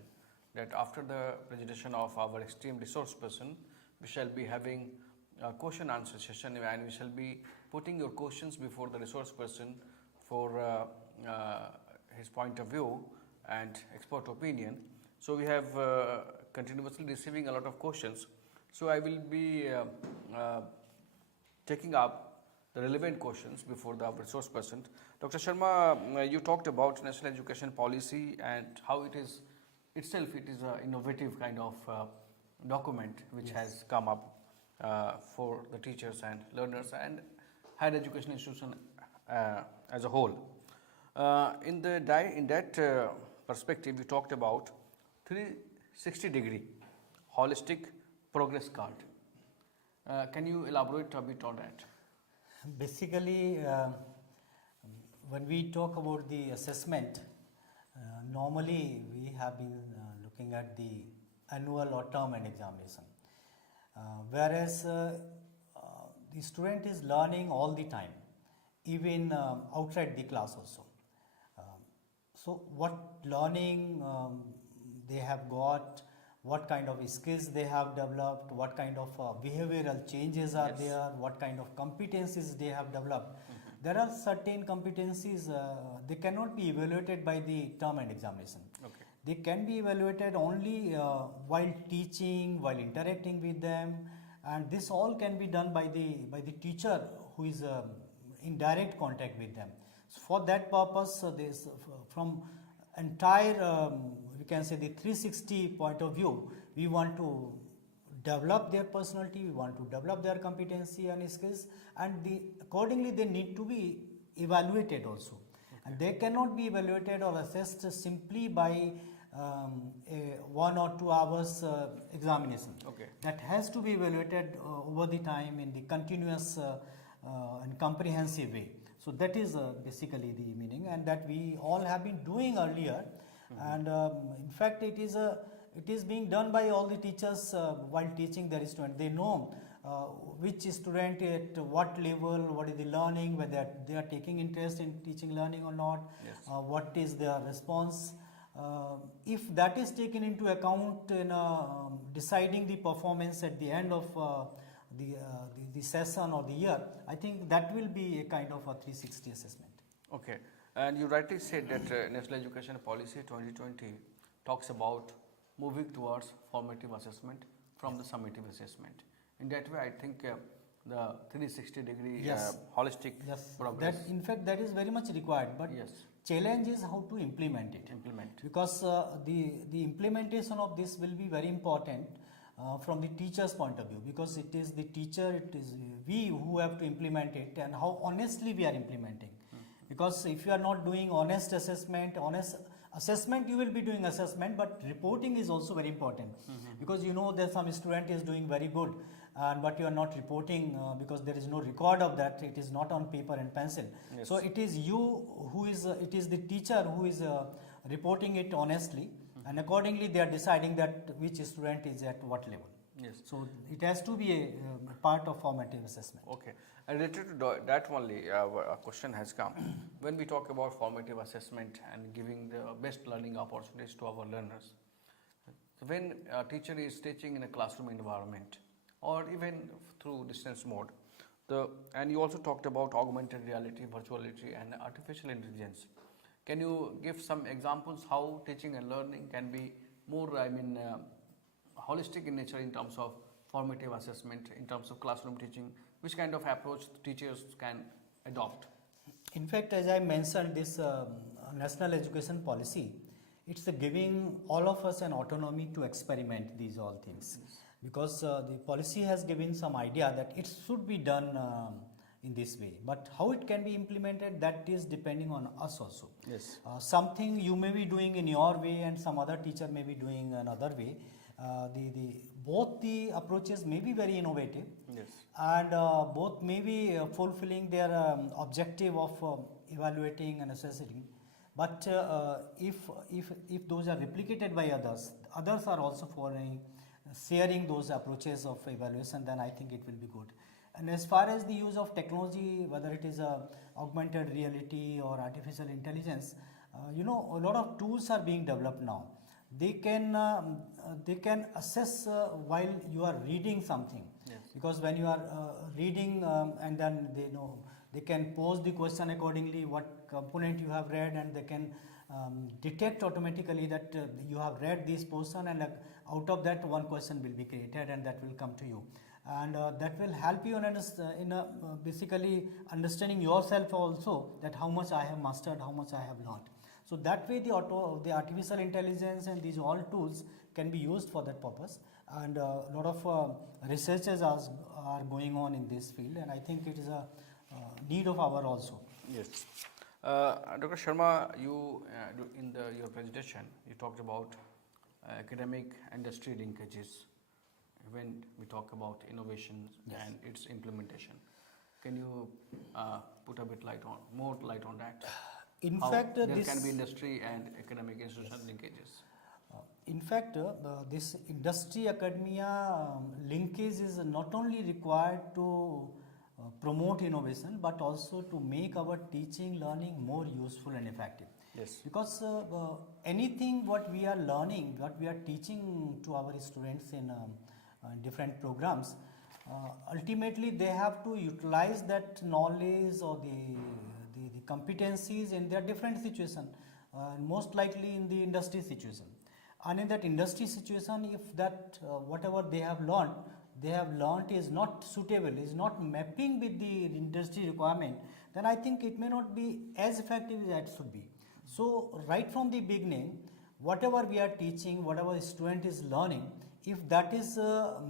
that after the presentation of our esteemed resource person, we shall be having a question answer session, and we shall be putting your questions before the resource person for his point of view and expert opinion. So we have continuously receiving a lot of questions. So I will be taking up the relevant questions before the resource person. Dr. Sharma, you talked about national education policy and how it is itself, it is an innovative kind of document which has come up for the teachers and learners and higher education institution as a whole. In that perspective, we talked about 360-degree holistic progress card. Can you elaborate a bit on that? Basically, when we talk about the assessment, normally we have been looking at the annual or term and examination, whereas the student is learning all the time, even outside the class also. So what learning they have got, what kind of skills they have developed, what kind of behavioral changes are there, what kind of competencies they have developed. There are certain competencies, they cannot be evaluated by the term and examination. Okay. They can be evaluated only while teaching, while interacting with them, and this all can be done by the teacher who is in direct contact with them. So for that purpose, this from entire we can say the 360 point of view, we want to develop their personality, we want to develop their competency and skills, and accordingly they need to be evaluated also. And they cannot be evaluated or assessed simply by a 1 or 2 hours examination. Okay. That has to be evaluated over the time in the continuous and comprehensive way. So that is basically the meaning, and that we all have been doing earlier. And in fact, it is being done by all the teachers while teaching their students. They know which student at what level, what is the learning, whether they are taking interest in teaching learning or not, what is their response. If that is taken into account in deciding the performance at the end of the session or the year, I think that will be a kind of a 360 assessment. Okay, and you rightly said that National Education Policy 2020 talks about moving towards formative assessment from the summative assessment. In that way, I think the 360-degree Yes. holistic Yes, progress. that in fact that is very much required, but Yes. challenge is how to implement it. Implement. Because the implementation of this will be very important from the teacher's point of view, because it is the teacher, it is we who have to implement it, and how honestly we are implementing. Because if you are not doing honest assessment, you will be doing assessment, but reporting is also very important. Because you know that some student is doing very good, but you are not reporting because there is no record of that, it is not on paper and pencil. Yes. So it is you who is it is the teacher who is reporting it honestly, and accordingly they are deciding that which student is at what level. Yes. So it has to be a part of formative assessment. Okay. And related to that only, a question has come. When we talk about formative assessment and giving the best learning opportunities to our learners, when a teacher is teaching in a classroom environment or even through distance mode, and you also talked about augmented reality, virtuality, and artificial intelligence. Can you give some examples how teaching and learning can be more, holistic in nature in terms of formative assessment, in terms of classroom teaching? Which kind of approach teachers can adopt? In fact, as I mentioned, this national education policy, it's giving all of us an autonomy to experiment these all things. Because the policy has given some idea that it should be done in this way, but how it can be implemented, that is depending on us also. Yes. Something you may be doing in your way and some other teacher may be doing another way. Both the approaches may be very innovative. Yes. And both may be fulfilling their objective of evaluating and assessing. But if those are replicated by others are also following, sharing those approaches of evaluation, then I think it will be good. And as far as the use of technology, whether it is augmented reality or artificial intelligence, a lot of tools are being developed now. They can assess while you are reading something. Yes. Because when you are reading and then they can pose the question accordingly what component you have read, and they can detect automatically that you have read this portion, and out of that one question will be created and that will come to you, and that will help you in basically understanding yourself also, that how much I have mastered, how much I have learned. So that way the artificial intelligence and these all tools can be used for that purpose, and a lot of researches are going on in this field, and I think it is a need of our also. Yes. Dr. Sharma, you in your presentation, you talked about academic industry linkages when we talk about innovation. Yes. And its implementation. Can you put a bit more light on that? In how fact, there can be industry and academic institution linkages. In fact, this industry academia linkage is not only required to promote innovation, but also to make our teaching learning more useful and effective. Yes. Because anything what we are learning, what we are teaching to our students in different programs, ultimately they have to utilize that knowledge or the competencies in their different situation, most likely in the industry situation. And in that industry situation, if that whatever they have learned is not suitable, is not mapping with the industry requirement, then I think it may not be as effective as it should be. So right from the beginning, whatever we are teaching, whatever the student is learning, if that is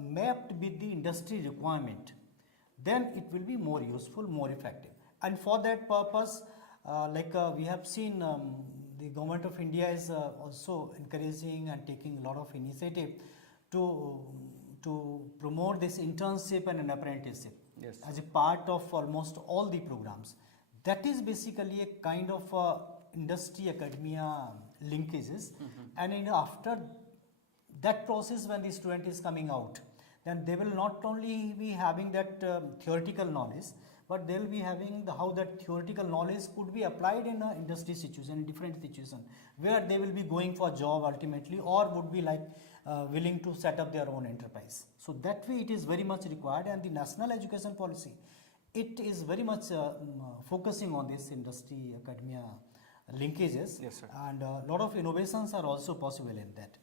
mapped with the industry requirement, then it will be more useful, more effective. And for that purpose, we have seen the government of India is also encouraging and taking a lot of initiative to promote this internship and an apprenticeship. Yes. As a part of almost all the programs. That is basically a kind of industry academia linkages. And after that process, when the student is coming out, then they will not only be having that theoretical knowledge, but they will be having how that theoretical knowledge could be applied in an industry situation, in different situation, where they will be going for job ultimately, or would be willing to set up their own enterprise. So that way it is very much required, and the national education policy, it is very much focusing on this industry academia linkages. Yes, sir. And a lot of innovations are also possible in that.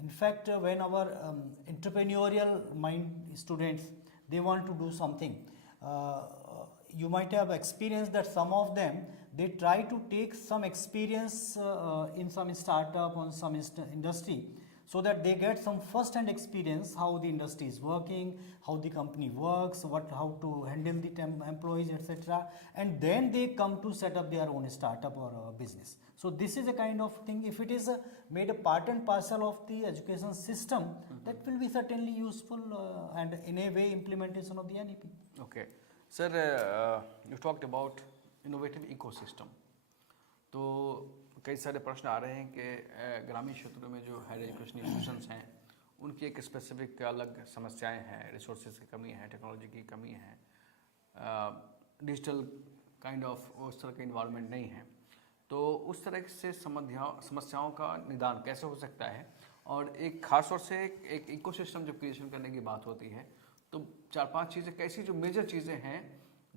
In fact, when our entrepreneurial mind students, they want to do something. You might have experienced that some of them, they try to take some experience in some startup or some industry, so that they get some first hand experience how the industry is working, how the company works, how to handle the employees, etc., and then they come to set up their own startup or business. So this is a kind of thing, if it is made a part and parcel of the education system, that will be certainly useful and in a way implementation of the NEP. Okay. Sir, you talked about innovative ecosystem. तो कई सारे प्रश्न आ रहे हैं कि ग्रामीण क्षेत्रों में जो हायर एजुकेशन इंस्टीट्यूशंस हैं उनकी एक स्पेसिफिक अलग समस्याएं हैं, रिसोर्सेज की कमी है, टेक्नोलॉजी की कमी है, डिजिटल काइंड ऑफ उस तरह का इन्वायरमेंट नहीं है, तो उस तरह से समस्याओं का निदान कैसे हो सकता है? और एक खास तौर से एक इकोसिस्टम जब क्रिएशन करने की बात होती है तो 4-5 चीज़ें कैसी जो मेजर चीज़ें हैं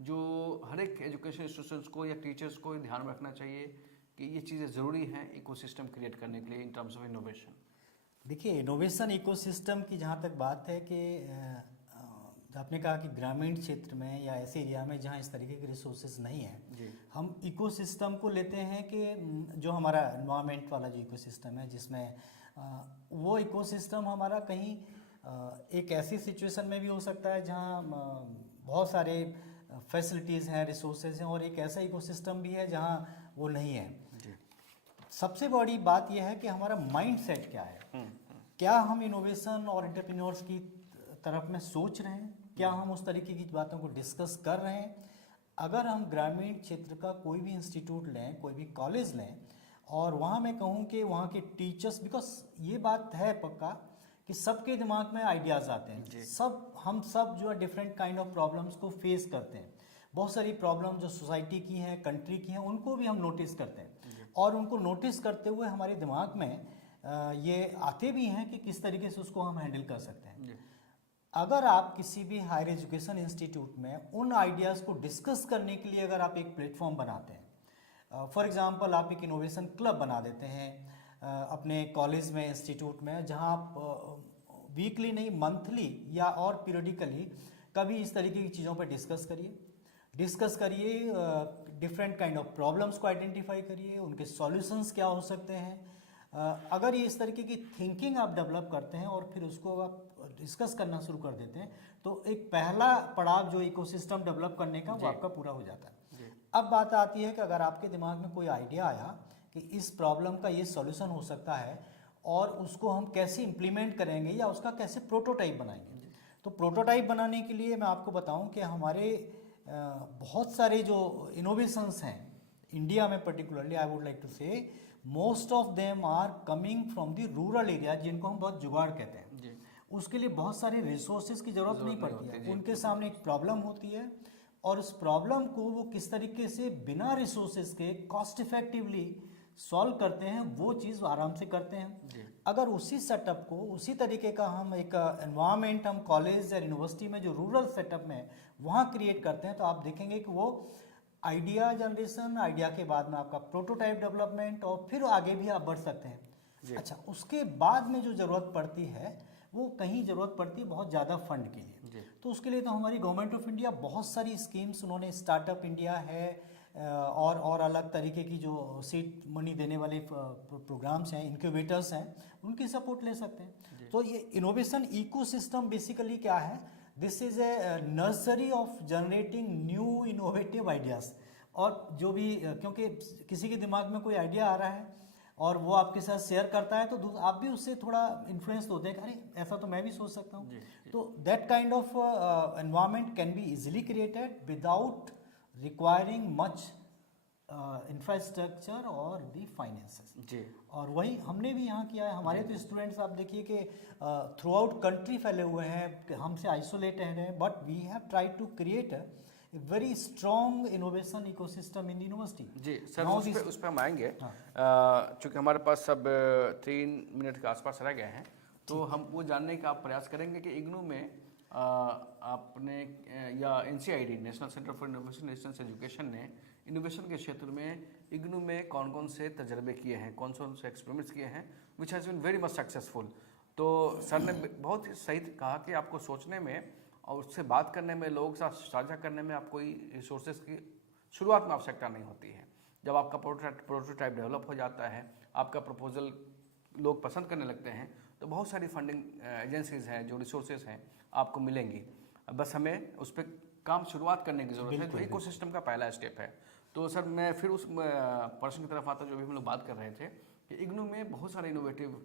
जो हर एक एजुकेशन इंस्टीट्यूशंस को या टीचर्स को ध्यान में रखना चाहिए कि ये चीज़ें ज़रूरी हैं इकोसिस्टम क्रिएट करने के लिए इन टर्म्स ऑफ इनोवेशन? देखिए, इनोवेशन इकोसिस्टम की जहाँ तक बात है कि आपने कहा कि ग्रामीण क्षेत्र में या ऐसे एरिया में जहाँ इस तरीके के रिसोर्सेज नहीं हैं, हम इकोसिस्टम को लेते हैं कि जो हमारा एनवायरनमेंट वाला जो इकोसिस्टम है, जिसमें वो इकोसिस्टम हमारा कहीं एक ऐसी सिचुएशन में भी हो सकता है जहाँ बहुत सारे फैसिलिटीज़ हैं, रिसोर्सेज हैं, और एक ऐसा इकोसिस्टम भी है जहाँ वो नहीं है। सबसे बड़ी बात यह है कि हमारा माइंड सेट क्या है, क्या हम इनोवेशन और एंटरप्रेन्योर्स की तरफ में सोच रहे हैं, क्या हम उस तरीके की बातों को डिस्कस कर रहे हैं। अगर हम ग्रामीण क्षेत्र का कोई भी इंस्टीट्यूट लें, कोई भी कॉलेज लें, और वहाँ मैं कहूँ कि वहाँ के टीचर्स, बिकॉज ये बात है पक्का कि सबके दिमाग में आइडियाज़ आते हैं, हम सब जो है डिफरेंट काइंड ऑफ प्रॉब्लम्स को फेस करते हैं। बहुत सारी प्रॉब्लम जो सोसाइटी की हैं, कंट्री की हैं, उनको भी हम नोटिस करते हैं, और उनको नोटिस करते हुए हमारे दिमाग में ये आते भी हैं कि किस तरीके से उसको हम हैंडल कर सकते हैं। अगर आप किसी भी हायर एजुकेशन इंस्टीट्यूट में उन आइडियाज़ को डिस्कस करने के लिए अगर आप एक प्लेटफॉर्म बनाते हैं, फॉर एग्जांपल आप एक इनोवेशन क्लब बना देते हैं अपने कॉलेज में, इंस्टीट्यूट में, जहां आप वीकली नहीं मंथली या और पीरियडिकली कभी इस तरीके की चीज़ों पर डिस्कस करिए, डिफरेंट काइंड ऑफ प्रॉब्लम्स को आइडेंटिफाई करिए, उनके सॉल्यूशंस क्या हो सकते हैं। अगर ये इस तरीके की थिंकिंग आप डेवलप करते हैं और फिर उसको आप डिस्कस करना शुरू कर देते हैं, तो एक पहला पड़ाव जो इकोसिस्टम डेवलप करने का वो आपका पूरा हो जाता है। अब बात आती है कि अगर आपके दिमाग में कोई आइडिया आया कि इस प्रॉब्लम का ये सॉल्यूशन हो सकता है और उसको हम कैसे इम्प्लीमेंट करेंगे या उसका कैसे प्रोटोटाइप बनाएंगे, तो प्रोटोटाइप बनाने के लिए मैं आपको बताऊं कि हमारे बहुत सारे जो इनोवेशंस हैं इंडिया में, particularly I would like to say most of them are coming from the rural area, जिनको हम बहुत जुगाड़ कहते हैं। उसके लिए बहुत सारे रिसोर्सेज की जरूरत नहीं पड़ती है, उनके सामने एक प्रॉब्लम होती है और उस प्रॉब्लम को वो किस तरीके से बिना रिसोर्सेज के कॉस्ट इफेक्टिवली सॉल्व करते हैं, वो चीज़ आराम से करते हैं। अगर उसी सेटअप को, उसी तरीके का हम एक एनवायरनमेंट हम कॉलेज या यूनिवर्सिटी में जो रूरल सेटअप में वहाँ क्रिएट करते हैं, तो आप देखेंगे कि वो आइडिया जनरेशन, आइडिया के बाद में आपका प्रोटोटाइप डेवलपमेंट, और फिर आगे भी आप बढ़ सकते हैं। अच्छा, उसके बाद में जो ज़रूरत पड़ती है वो कहीं ज़रूरत पड़ती है बहुत ज़्यादा फंड के लिए। तो उसके लिए तो हमारी गवर्नमेंट ऑफ इंडिया बहुत सारी स्कीम्स, उन्होंने स्टार्टअप इंडिया है और अलग तरीके की जो सीड मनी देने वाले प्रोग्राम्स हैं, इंक्यूबेटर्स हैं, उनकी सपोर्ट ले सकते हैं। तो ये इनोवेशन इकोसिस्टम बेसिकली क्या है, this is a nursery of generating new innovative ideas. और जो भी, क्योंकि किसी के दिमाग में कोई आइडिया आ रहा है और वो आपके साथ शेयर करता है, तो आप भी उससे थोड़ा इन्फ्लुएंस होते हैं, अरे ऐसा तो मैं भी सोच सकता हूँ। तो that kind of environment can be easily created without requiring much infrastructure और दी फाइनेंसेस। और वही हमने भी यहाँ किया है। हमारे तो स्टूडेंट्स आप देखिए कि थ्रू आउट कंट्री फैले हुए हैं, हमसे आइसोलेटेड हैं, but we have tried to create very strong innovation ecosystem in university. जी सर, उस पर हम आएंगे। चूँकि हमारे पास अब 3 मिनट के आसपास रह गए हैं, तो हम वो जानने का प्रयास करेंगे कि इग्नू में आपने या NCID, national centre for innovation distance education ने इनोवेशन के क्षेत्र में इग्नू में कौन कौन से तजर्बे किए हैं, कौन कौन से एक्सपेरिमेंट्स किए हैं, which has been very much successful. तो सर ने बहुत ही सही कहा कि आपको सोचने में और उससे बात करने में, लोगों के साथ साझा करने में आपको कोई रिसोर्सेज की शुरुआत में आवश्यकता नहीं होती है। जब आपका प्रोटोटाइप डेवलप हो जाता है, आपका प्रपोजल लोग पसंद करने लगते हैं, तो बहुत सारी फंडिंग एजेंसीज हैं, जो रिसोर्सेज हैं आपको मिलेंगी। बस हमें उस पर काम शुरुआत करने की ज़रूरत है, जो इकोसिस्टम का पहला स्टेप है। तो सर मैं फिर उस पर्सन की तरफ आता, जो भी हम लोग बात कर रहे थे कि इग्नू में बहुत सारे इनोवेटिव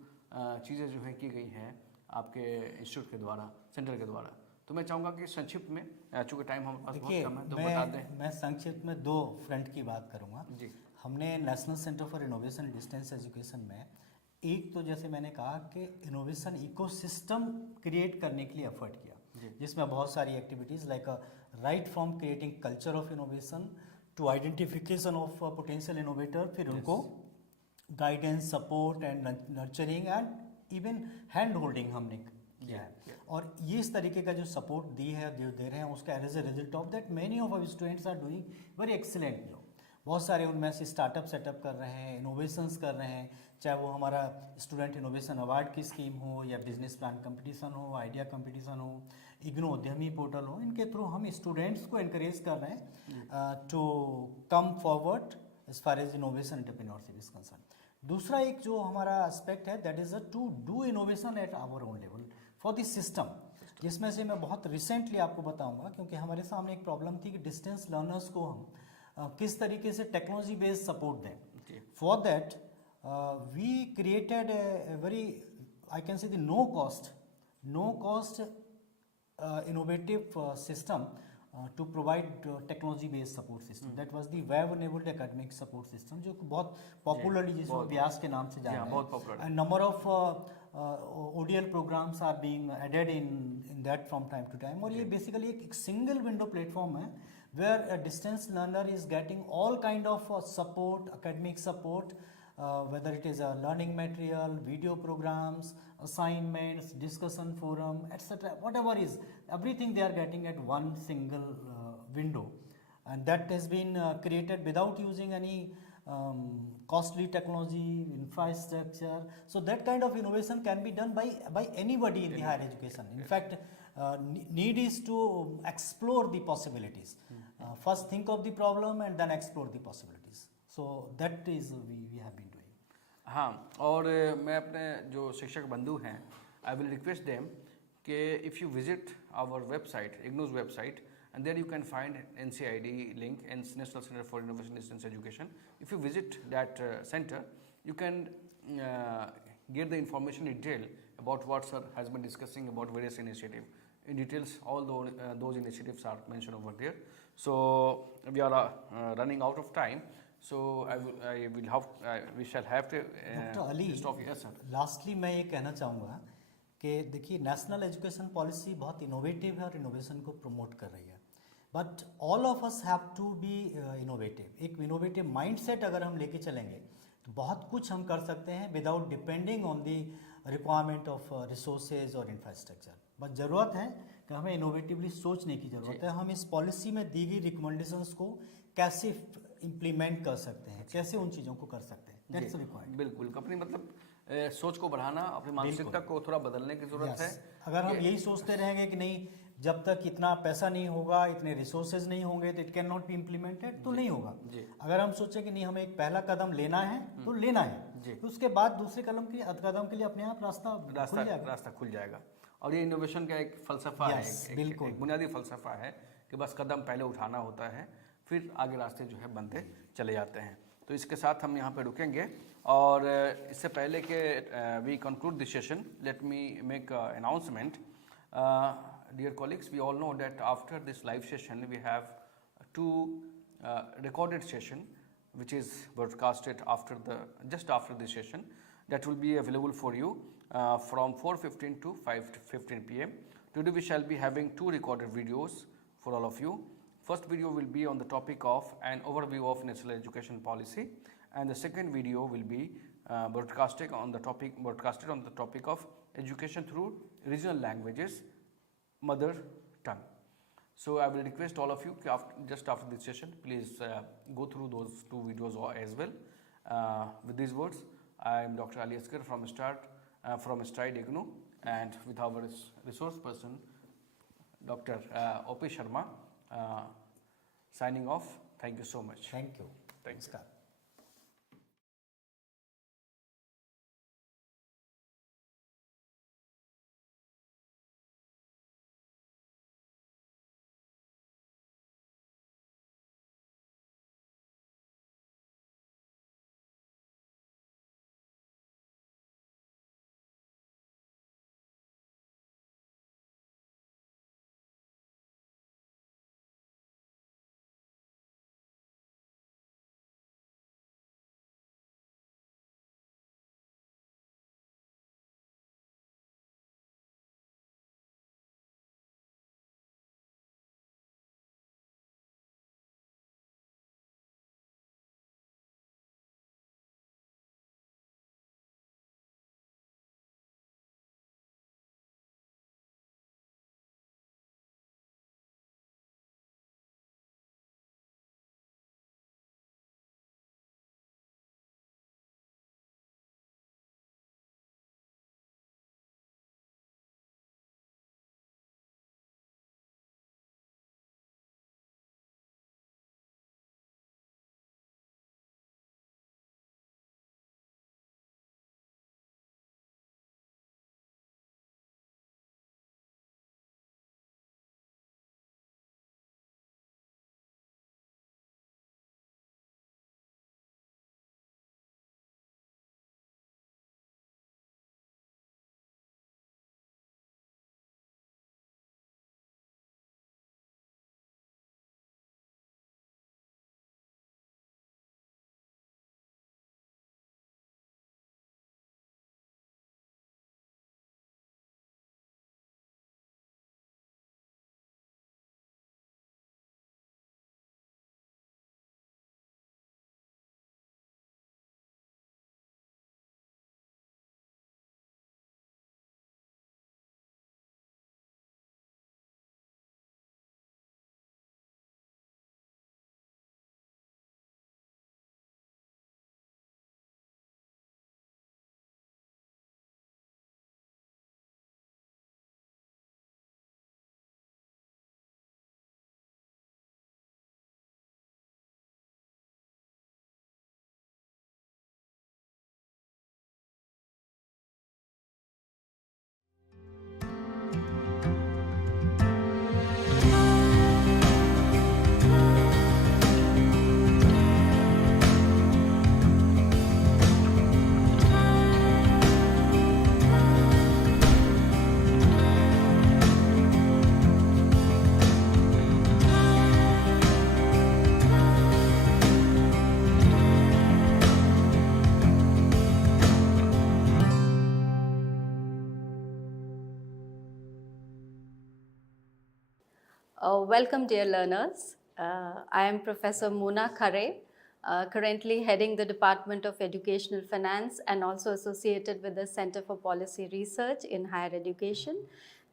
चीज़ें जो है की गई हैं आपके इंस्टीट्यूट के द्वारा, सेंटर के द्वारा। तो मैं चाहूँगा कि संक्षिप्त में, चूँकि टाइम हमारे पास बहुत कम है, तो बता दें। मैं संक्षिप्त में 2 फ्रंट की बात करूँगा जी। हमने national centre for innovation distance education में एक तो जैसे मैंने कहा कि इनोवेशन इकोसिस्टम क्रिएट करने के लिए एफर्ट किया, जिसमें बहुत सारी activities like right from creating culture of innovation to identification of potential innovator, फिर उनको guidance, support and nurturing and even hand holding हमने किया है। और ये इस तरीके का जो सपोर्ट दी है, जो दे रहे हैं, उसका as a result of that many of our students are doing very excellent job. बहुत सारे उनमें से स्टार्टअप सेटअप कर रहे हैं, इनोवेशंस कर रहे हैं, चाहे वो हमारा स्टूडेंट इनोवेशन अवार्ड की स्कीम हो या बिजनेस प्लान कंपटीशन हो, आइडिया कंपटीशन हो, इग्नू उद्यमी पोर्टल हो, इनके थ्रू हम स्टूडेंट्स को एनकरेज कर रहे हैं to come forward as far as innovation entrepreneurship is concern. दूसरा एक जो हमारा एस्पेक्ट है that is to do innovation at our own level for this system, जिसमें से मैं बहुत रिसेंटली आपको बताऊंगा, क्योंकि हमारे सामने एक प्रॉब्लम थी कि डिस्टेंस लर्नर्स को हम किस तरीके से टेक्नोलॉजी बेस्ड सपोर्ट दें। For that we created a very, I can say the no cost innovative system to provide technology based support system. That was the web enabled academic support system, जो बहुत popularly जिसको व्यास के नाम से जाना है, बहुत popular, and number of ODL programs are being added in that from time to time. और ये बेसिकली एक सिंगल विंडो प्लेटफॉर्म है where a distance learner is getting all kind of support, academic support, whether it is a learning material, video programs, assignments, discussion forum, etc. Whatever is, everything they are getting at one single window, and that has been created without using any costly technology, infrastructure. So that kind of innovation can be done by anybody in the higher education. In fact, need is to explore the possibilities. First think of the problem and then explore the possibilities. So that is we have been doing. हाँ, और मैं अपने जो शिक्षक बंधु हैं, I will request them कि if you visit our website, IGNOU's website, and there you can find NCID link, National Center for Innovation Distance Education. If you visit that center, you can get the information in detail about what sir has been discussing about various initiatives. In details, all those initiatives are mentioned over there. So we are running out of time. So we shall have to stop here, sir. Lastly, मैं ये कहना चाहूँगा कि देखिए national education policy बहुत innovative है और innovation को प्रमोट कर रही है, but all of us have to be innovative. एक इनोवेटिव माइंडसेट अगर हम लेके चलेंगे तो बहुत कुछ हम कर सकते हैं without depending on the requirement of resources और इंफ्रास्ट्रक्चर। बस ज़रूरत है कि हमें इनोवेटिवली सोचने की ज़रूरत है, हम इस पॉलिसी में दी गई रिकमेंडेशंस को कैसे इम्प्लीमेंट कर सकते हैं, कैसे उन चीज़ों को कर सकते हैं, दैट्स रिक्वायर्ड। बिल्कुल, अपनी मतलब सोच को बढ़ाना, अपनी मानसिकता को थोड़ा बदलने की जरूरत है। अगर हम यही सोचते रहेंगे कि नहीं जब तक इतना पैसा नहीं होगा, इतने रिसोर्सेज नहीं होंगे तो it can not be implemented, तो नहीं होगा। अगर हम सोचें कि नहीं हमें एक पहला कदम लेना है तो लेना है, तो उसके बाद दूसरे कदम के लिए अपने आप रास्ता खुल जाएगा। और ये इनोवेशन का एक फलसफा है, एक बुनियादी फलसफा है कि बस कदम पहले उठाना होता है, फिर आगे रास्ते जो है बनते चले जाते हैं। तो इसके साथ हम यहाँ पे रुकेंगे, और इससे पहले कि we conclude this session, let me make announcement. Dear colleagues, we all know that after this live session we have two recorded session which is broadcasted just after this session, that will be available for you from 4:15 to 5:15 p.m. Today we shall be having two recorded videos for all of you. First video will be on the topic of an overview of national education policy, and the second video will be broadcasted on the topic of education through regional languages, mother tongue. So I will request all of you just after this session, please go through those two videos as well. With these words, I am Dr. Ali Asgar from Stride IGNOU, and with our resource person Dr. O.P. Sharma, signing off. Thank you so much. Thank you. Thank you. Namaskar. Welcome, dear learners. I am Professor Mona Khare, currently heading the Department of Educational Finance and also associated with the Center for Policy Research in Higher Education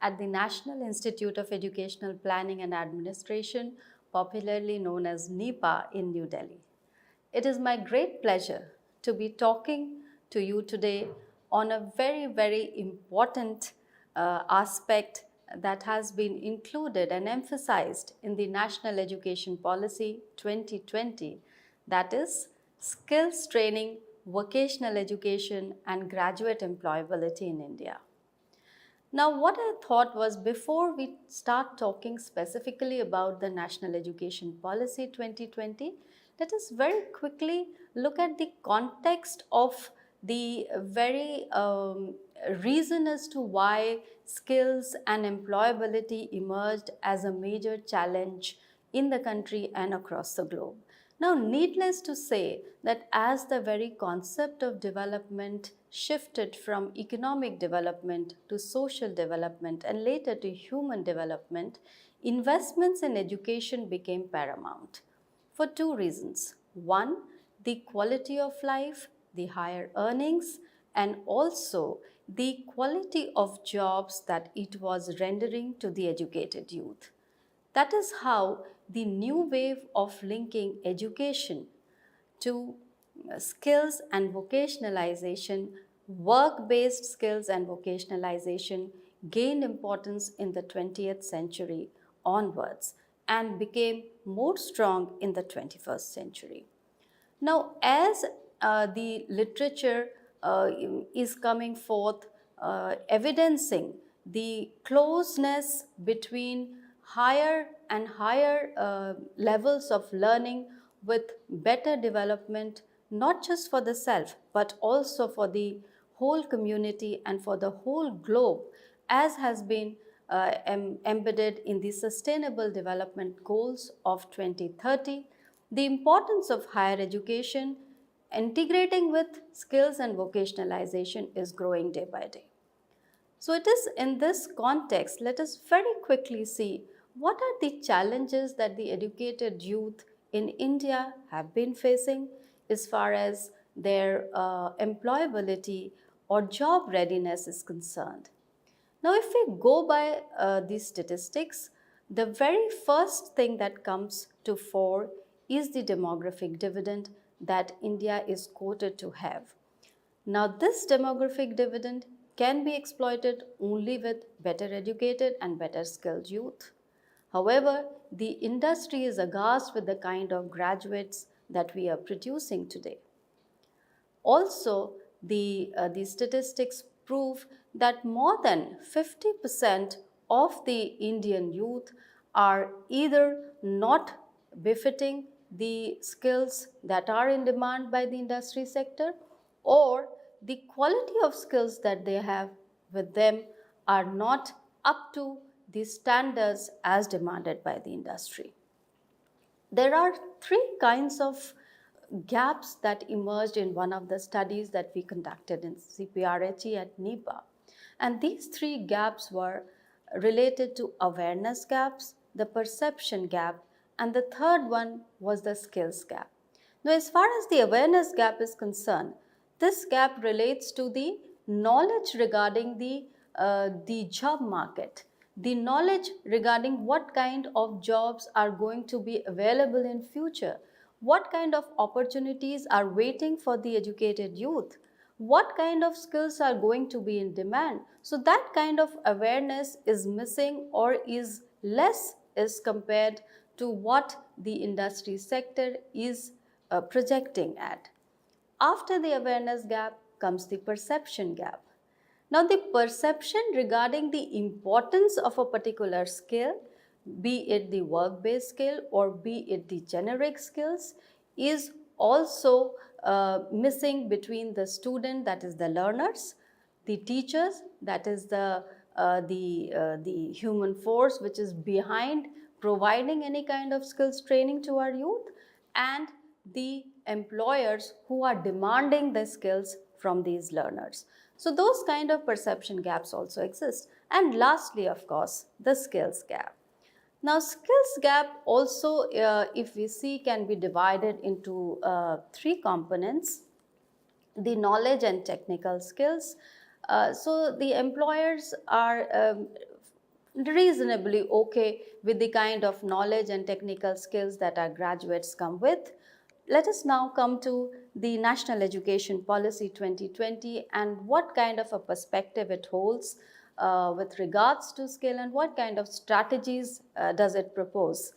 at the National Institute of Educational Planning and Administration, popularly known as NEPA in New Delhi. It is my great pleasure to be talking to you today on a very, very important aspect that has been included and emphasized in the National Education Policy 2020, that is skills training, vocational education, and graduate employability in India. Now, what I thought was before we start talking specifically about the National Education Policy 2020, let us very quickly look at the context of the very reason as to why skills and employability emerged as a major challenge in the country and across the globe. Now, needless to say that as the very concept of development shifted from economic development to social development and later to human development, investments in education became paramount for two reasons. One, the quality of life, the higher earnings, and also the quality of jobs that it was rendering to the educated youth. That is how the new wave of linking education to skills and vocationalization, work based skills and vocationalization gained importance in the 20th century onwards and became more strong in the 21st century. Now, as the literature is coming forth, evidencing the closeness between higher and higher levels of learning with better development, not just for the self, but also for the whole community and for the whole globe, as has been embedded in the Sustainable Development Goals of 2030, the importance of higher education integrating with skills and vocationalization is growing day by day. So it is in this context, let us very quickly see what are the challenges that the educated youth in India have been facing as far as their employability or job readiness is concerned. Now, if we go by these statistics, the very first thing that comes to fore is the demographic dividend that India is quoted to have. Now, this demographic dividend can be exploited only with better educated and better skilled youth. However, the industry is aghast with the kind of graduates that we are producing today. Also, the statistics prove that more than 50% of the Indian youth are either not befitting the skills that are in demand by the industry sector, or the quality of skills that they have with them are not up to the standards as demanded by the industry. There are three kinds of gaps that emerged in one of the studies that we conducted in CPRHE at NIBA. And these three gaps were related to awareness gaps, the perception gap, and the third one was the skills gap. Now, as far as the awareness gap is concerned, this gap relates to the knowledge regarding the job market, the knowledge regarding what kind of jobs are going to be available in future, what kind of opportunities are waiting for the educated youth, what kind of skills are going to be in demand. So that kind of awareness is missing or is less as compared to what the industry sector is projecting at. After the awareness gap comes the perception gap. Now, the perception regarding the importance of a particular skill, be it the work-based skill or be it the generic skills, is also missing between the student, that is the learners, the teachers, that is the human force which is behind providing any kind of skills training to our youth, and the employers who are demanding the skills from these learners. So those kind of perception gaps also exist. And lastly, of course, the skills gap. Now, skills gap also, if we see, can be divided into three components: the knowledge and technical skills. So the employers are reasonably okay with the kind of knowledge and technical skills that our graduates come with. Let us now come to the National Education Policy 2020 and what kind of a perspective it holds with regards to skill and what kind of strategies does it propose.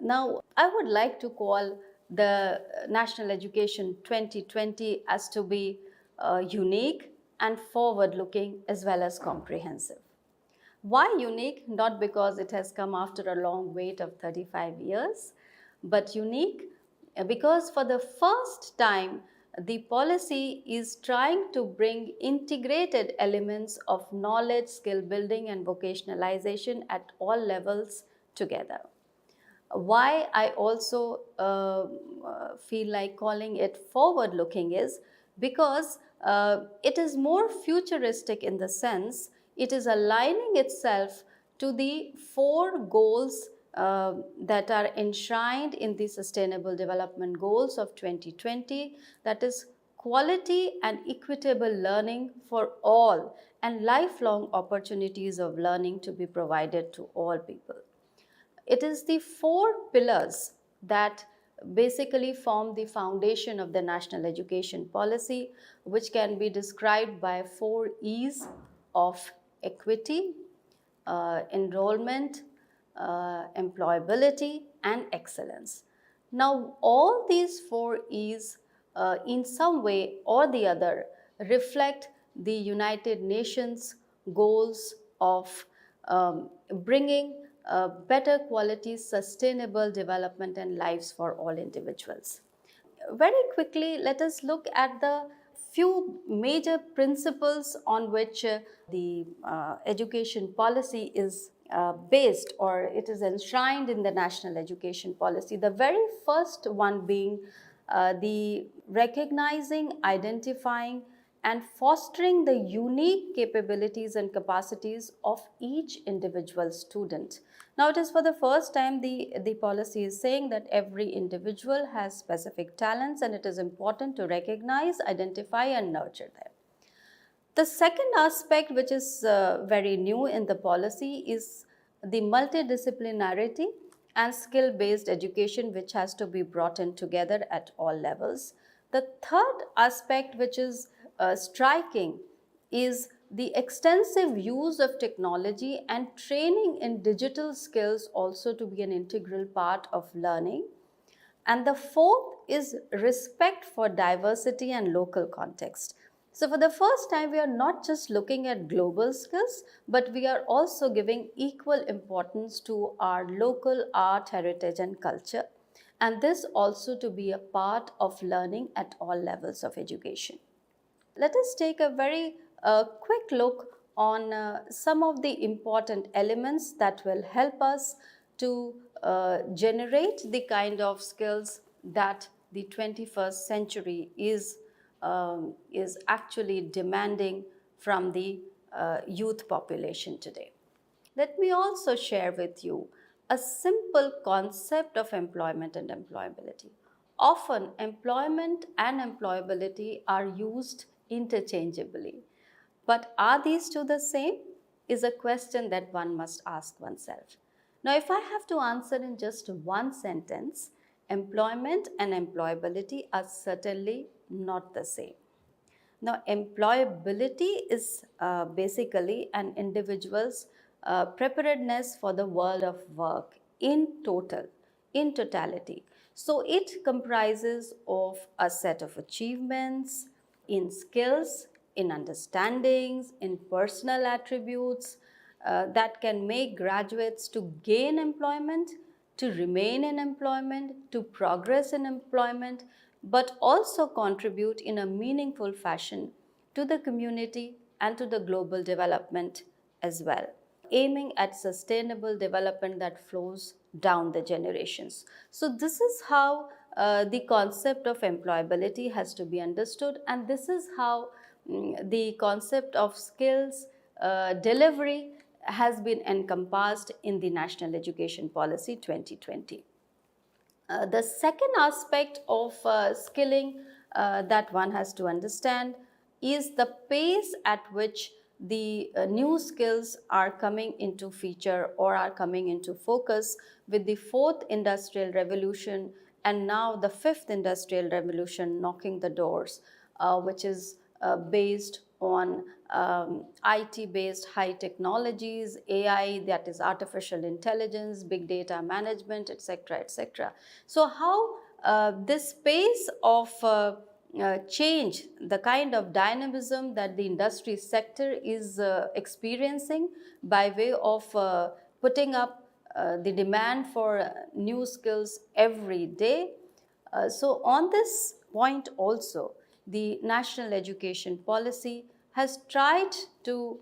Now, I would like to call the National Education 2020 as to be unique and forward-looking as well as comprehensive. Why unique? Not because it has come after a long wait of 35 years, but unique because for the first time, the policy is trying to bring integrated elements of knowledge, skill building and vocationalization at all levels together. Why I also feel like calling it forward looking is because it is more futuristic in the sense it is aligning itself to the four goals that are enshrined in the Sustainable Development Goals of 2020, that is quality and equitable learning for all and lifelong opportunities of learning to be provided to all people. It is the four pillars that basically form the foundation of the National Education Policy, which can be described by 4 E's of equity, enrollment, employability, and excellence. Now, all these four E's in some way or the other reflect the United Nations goals of bringing better quality, sustainable development and lives for all individuals. Very quickly, let us look at the few major principles on which the education policy is based, or it is enshrined in the national education policy. The very first one being the recognizing, identifying, and fostering the unique capabilities and capacities of each individual student. Now, it is for the first time the policy is saying that every individual has specific talents and it is important to recognize, identify, and nurture them. The second aspect, which is very new in the policy, is the multidisciplinarity and skill-based education, which has to be brought in together at all levels. The third aspect, which is striking, is the extensive use of technology and training in digital skills also to be an integral part of learning. And the fourth is respect for diversity and local context. So for the first time, we are not just looking at global skills, but we are also giving equal importance to our local art, heritage, and culture. And this also to be a part of learning at all levels of education. Let us take a very quick look on some of the important elements that will help us to generate the kind of skills that the 21st century is actually demanding from the youth population today. Let me also share with you a simple concept of employment and employability. Often, employment and employability are used interchangeably. But are these two the same? Is a question that one must ask oneself. Now, if I have to answer in just one sentence, employment and employability are certainly not the same. Now, employability is basically an individual's preparedness for the world of work in totality. So, it comprises of a set of achievements in skills, in understandings, in personal attributes that can make graduates to gain employment, to remain in employment, to progress in employment, but also contribute in a meaningful fashion to the community and to the global development as well, aiming at sustainable development that flows down the generations. So this is how the concept of employability has to be understood, and this is how the concept of skills delivery has been encompassed in the National Education Policy 2020. The second aspect of skilling that one has to understand is the pace at which the new skills are coming into feature or are coming into focus with the fourth industrial revolution and now the fifth industrial revolution knocking the doors, which is based on IT-based high technologies, AI, that is artificial intelligence, big data management, etc., etc. So how this pace of change, the kind of dynamism that the industry sector is experiencing by way of putting up the demand for new skills every day. So on this point also, the National Education Policy has tried to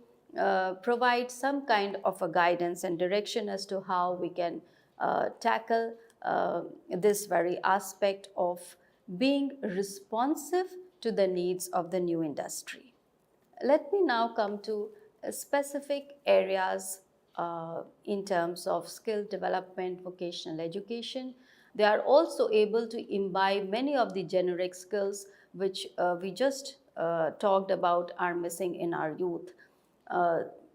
provide some kind of a guidance and direction as to how we can tackle this very aspect of being responsive to the needs of the new industry. Let me now come to specific areas in terms of skill development, vocational education. They are also able to imbibe many of the generic skills which we just talked about are missing in our youth.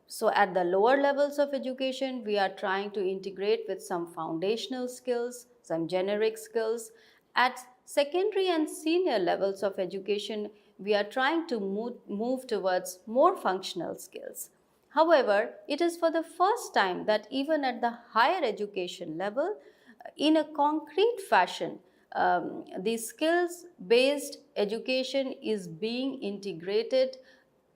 So at the lower levels of education, we are trying to integrate with some foundational skills, some generic skills. At secondary and senior levels of education, we are trying to move towards more functional skills. However, it is for the first time that even at the higher education level, in a concrete fashion, the skills-based education is being integrated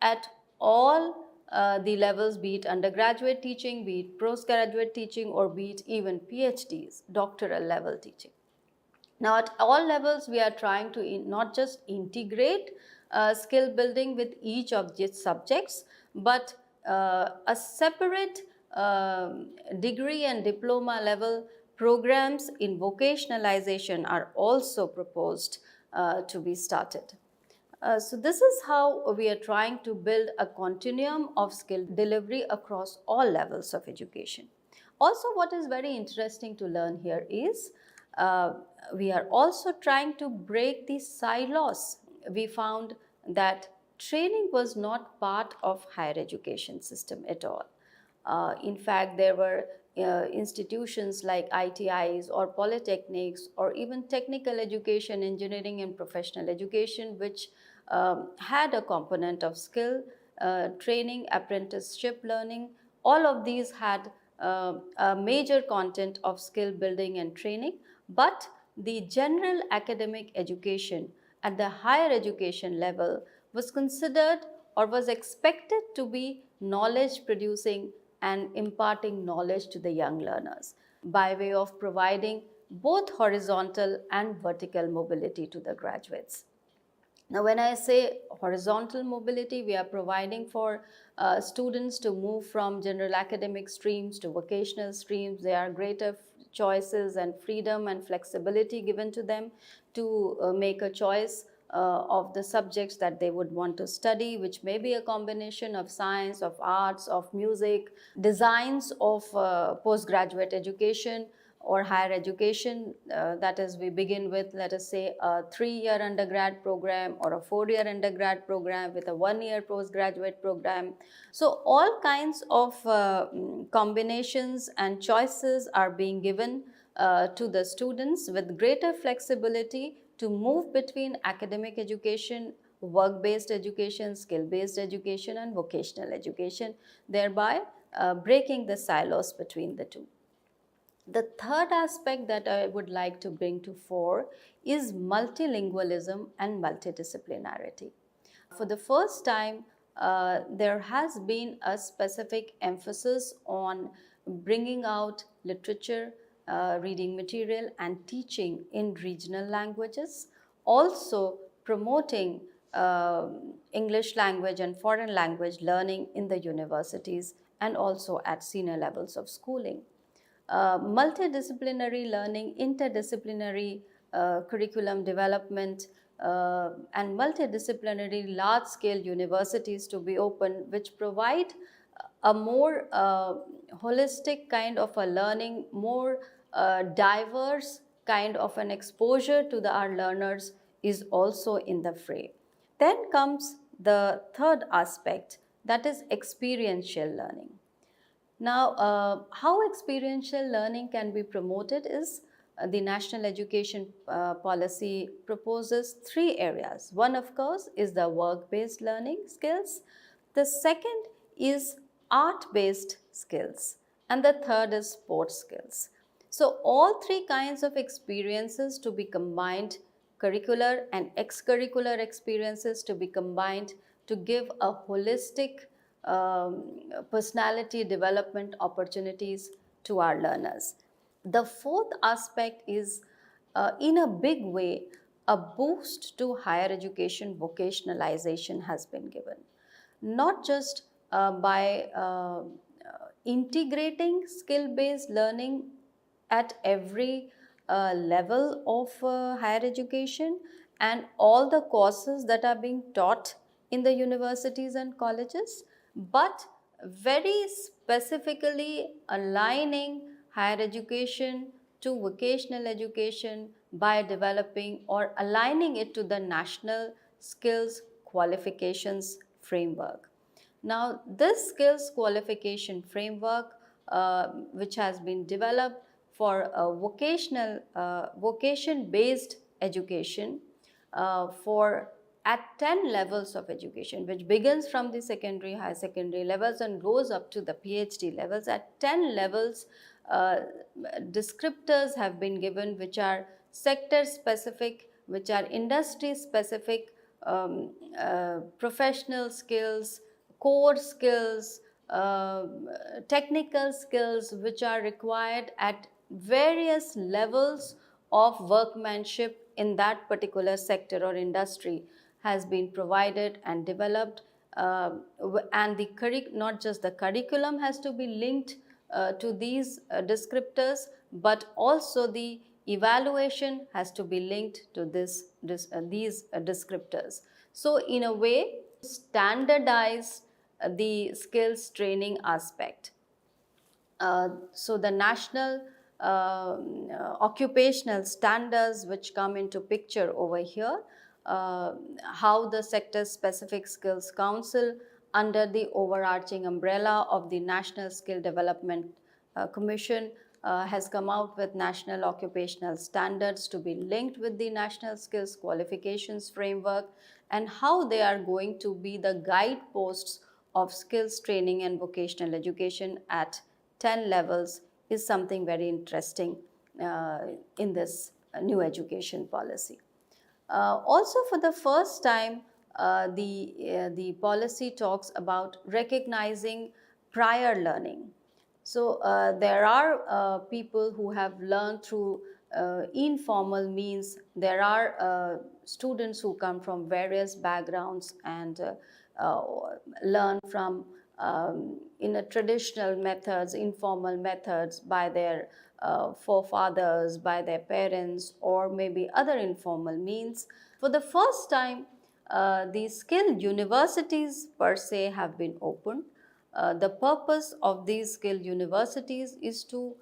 at all the levels, be it undergraduate teaching, be it postgraduate teaching, or be it even PhDs, doctoral level teaching. Now, at all levels, we are trying to not just integrate skill building with each of these subjects, but a separate degree and diploma level programs in vocationalization are also proposed to be started. So this is how we are trying to build a continuum of skill delivery across all levels of education. Also, what is very interesting to learn here is we are also trying to break the silos. We found that training was not part of higher education system at all. In fact, there were institutions like ITIs or polytechnics or even technical education, engineering and professional education, which had a component of skill training, apprenticeship learning. All of these had a major content of skill building and training, but the general academic education at the higher education level was considered or was expected to be knowledge producing and imparting knowledge to the young learners by way of providing both horizontal and vertical mobility to the graduates. Now, when I say horizontal mobility, we are providing for students to move from general academic streams to vocational streams. There are greater choices and freedom and flexibility given to them to make a choice of the subjects that they would want to study, which may be a combination of science, of arts, of music, designs of postgraduate education or higher education. That is, we begin with, let us say, a 3-year undergrad program or a 4-year undergrad program with a 1-year postgraduate program. So all kinds of combinations and choices are being given to the students with greater flexibility to move between academic education, work-based education, skill-based education, and vocational education, thereby breaking the silos between the two. The third aspect that I would like to bring to fore is multilingualism and multidisciplinarity. For the first time, there has been a specific emphasis on bringing out literature, reading material, and teaching in regional languages, also promoting English language and foreign language learning in the universities and also at senior levels of schooling. Multidisciplinary learning, interdisciplinary curriculum development, and multidisciplinary large-scale universities to be opened, which provide a more holistic kind of a learning, more diverse kind of an exposure to our learners is also in the fray. Then comes the third aspect, that is experiential learning. Now, how experiential learning can be promoted is the National Education Policy proposes 3 areas. One, of course, is the work-based learning skills. The second is art-based skills. And the third is sports skills. So, all 3 kinds of experiences to be combined, curricular and extracurricular experiences to be combined to give a holistic personality development opportunities to our learners. The fourth aspect is, in a big way, a boost to higher education vocationalization has been given. Not just by integrating skill-based learning at every level of higher education and all the courses that are being taught in the universities and colleges, but very specifically aligning higher education to vocational education by developing or aligning it to the national skills qualifications framework. Now, this skills qualification framework, which has been developed for vocation-based education for at 10 levels of education, which begins from the secondary, high secondary levels and goes up to the PhD levels. At 10 levels, descriptors have been given which are sector specific, which are industry specific, professional skills, core skills, technical skills which are required at various levels of workmanship in that particular sector or industry has been provided and developed, and not just the curriculum has to be linked to these descriptors, but also the evaluation has to be linked to these descriptors. So in a way, standardize the skills training aspect. So the national occupational standards which come into picture over here, how the sector specific skills council under the overarching umbrella of the National Skill Development Commission has come out with national occupational standards to be linked with the national skills qualifications framework, and how they are going to be the guideposts of skills training and vocational education at 10 levels is something very interesting in this new education policy. Also, for the first time, the policy talks about recognizing prior learning. So, there are people who have learned through informal means. There are students who come from various backgrounds and learn from in a traditional methods, informal methods by their forefathers, by their parents, or maybe other informal means. For the first time, the skill universities per se have been opened. The purpose of these skill universities is to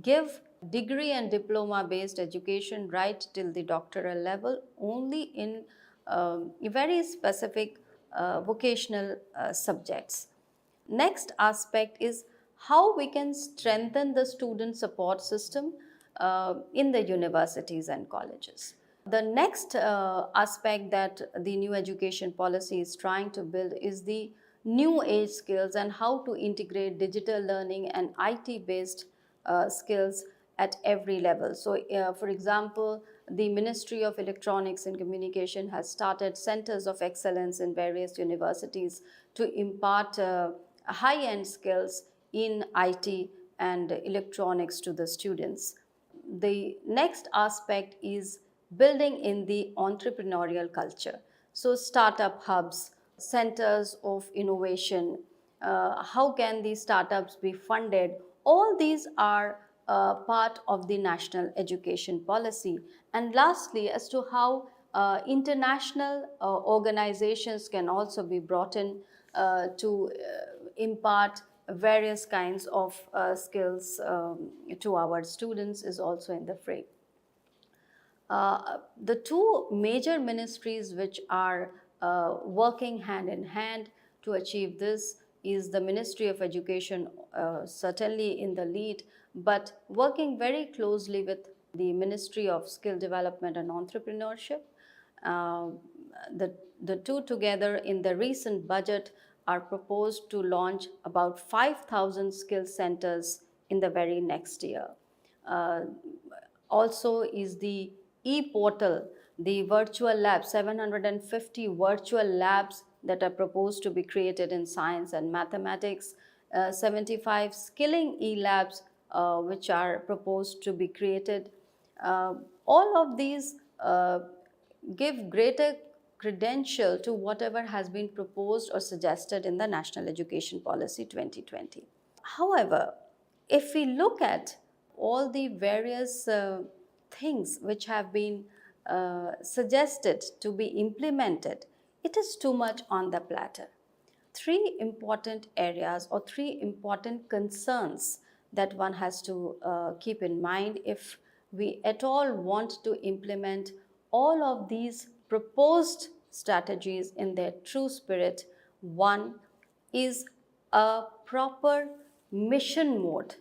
give degree and diploma based education right till the doctoral level only in very specific vocational subjects. Next aspect is how we can strengthen the student support system in the universities and colleges. The next aspect that the new education policy is trying to build is the new age skills and how to integrate digital learning and IT based skills at every level. So, for example, the Ministry of Electronics and Communication has started centers of excellence in various universities to impart high-end skills in IT and electronics to the students. The next aspect is building in the entrepreneurial culture. So, startup hubs, centers of innovation, how can these startups be funded? All these are part of the national education policy. And lastly, as to how international organizations can also be brought in to impart various kinds of skills to our students is also in the fray. The two major ministries which are working hand in hand to achieve this is the Ministry of Education, certainly in the lead, but working very closely with the Ministry of Skill Development and Entrepreneurship. The two together in the recent budget are proposed to launch about 5,000 skill centers in the very next year. Also is the e-portal, the virtual lab, 750 virtual labs that are proposed to be created in science and mathematics, 75 skilling e-labs which are proposed to be created. All of these give greater credential to whatever has been proposed or suggested in the National Education Policy 2020. However, if we look at all the various things which have been suggested to be implemented, it is too much on the platter. Three important areas or three important concerns that one has to keep in mind if we at all want to implement all of these proposed strategies in their true spirit. One is a proper mission mode,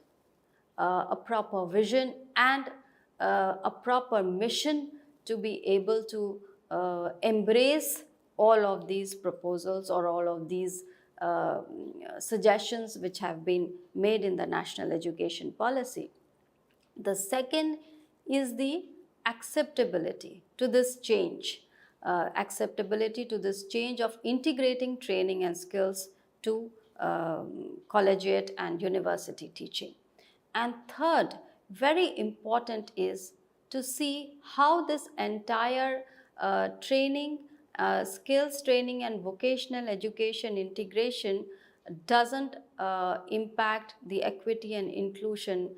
a proper vision and a proper mission to be able to embrace all of these proposals or all of these suggestions which have been made in the national education policy. The second is the acceptability to this change, acceptability to this change of integrating training and skills to collegiate and university teaching. And third, very important is to see how this entire training, skills training and vocational education integration doesn't impact the equity and inclusion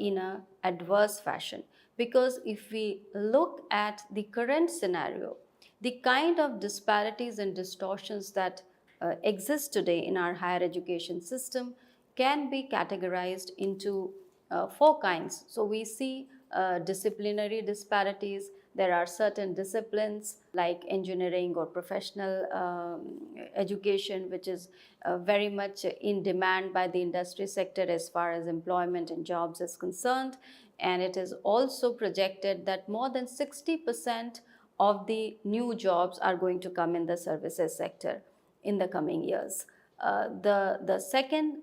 in a adverse fashion. Because if we look at the current scenario, the kind of disparities and distortions that exist today in our higher education system can be categorized into four kinds. So we see disciplinary disparities. There are certain disciplines like engineering or professional education, which is very much in demand by the industry sector as far as employment and jobs is concerned. And it is also projected that more than 60% of the new jobs are going to come in the services sector in the coming years. The second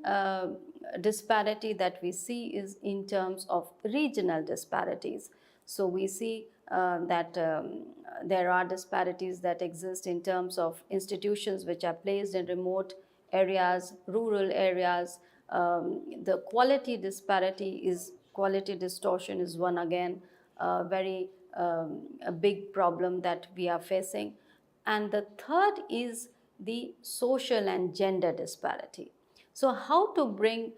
disparity that we see is in terms of regional disparities. So we see that there are disparities that exist in terms of institutions which are placed in remote areas, rural areas. The quality distortion is one again very a big problem that we are facing. And the third is the social and gender disparity. So how to bring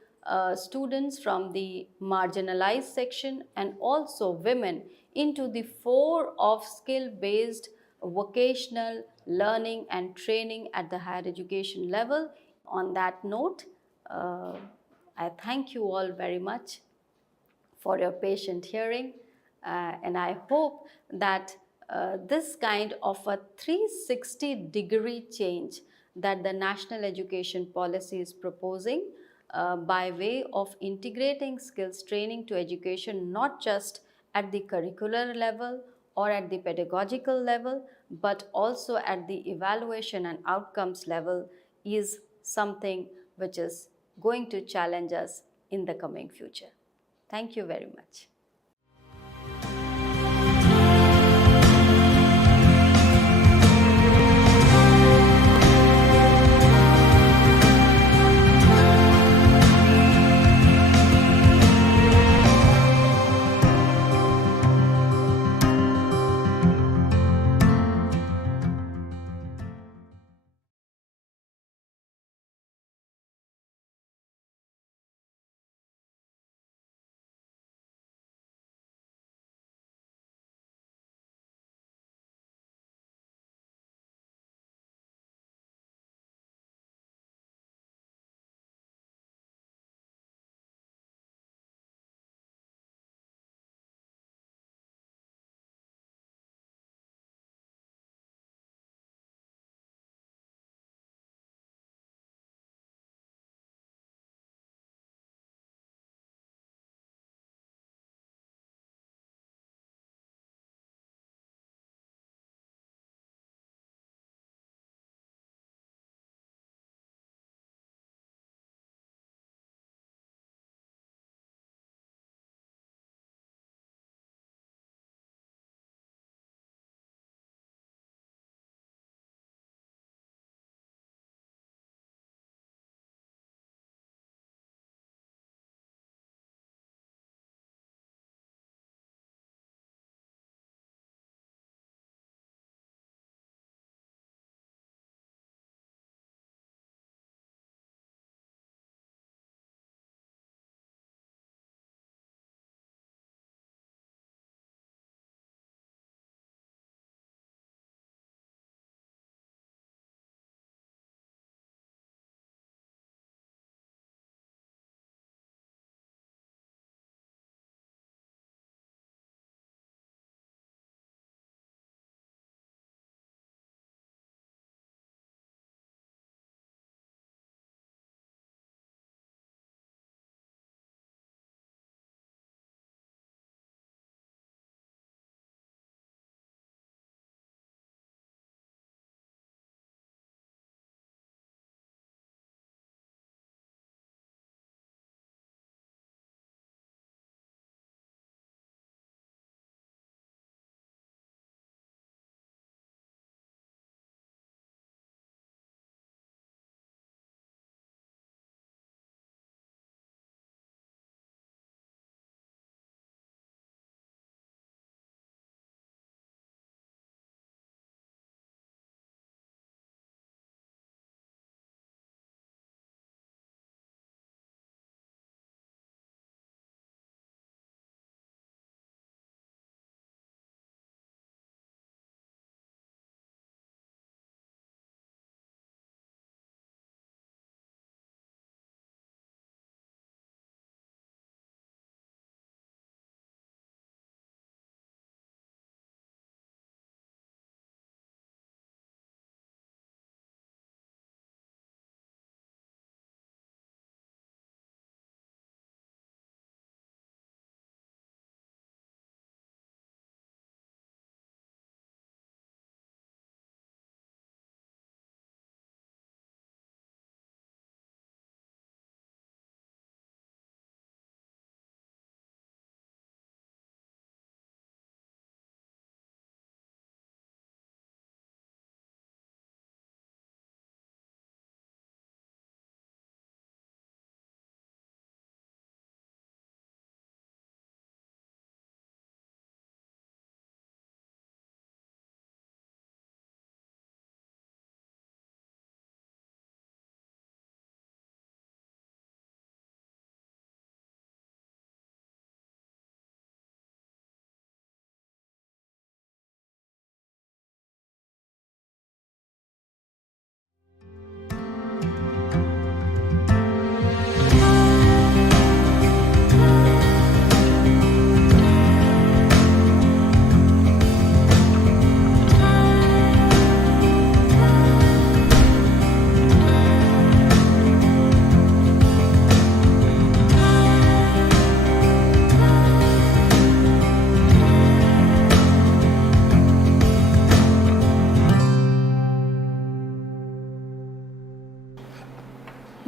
students from the marginalized section and also women into the fore of skill-based vocational learning and training at the higher education level. On that note, I thank you all very much for your patient hearing, and I hope that this kind of a 360-degree change that the national education policy is proposing by way of integrating skills training to education, not just at the curricular level or at the pedagogical level, but also at the evaluation and outcomes level, is something which is going to challenge us in the coming future. Thank you very much.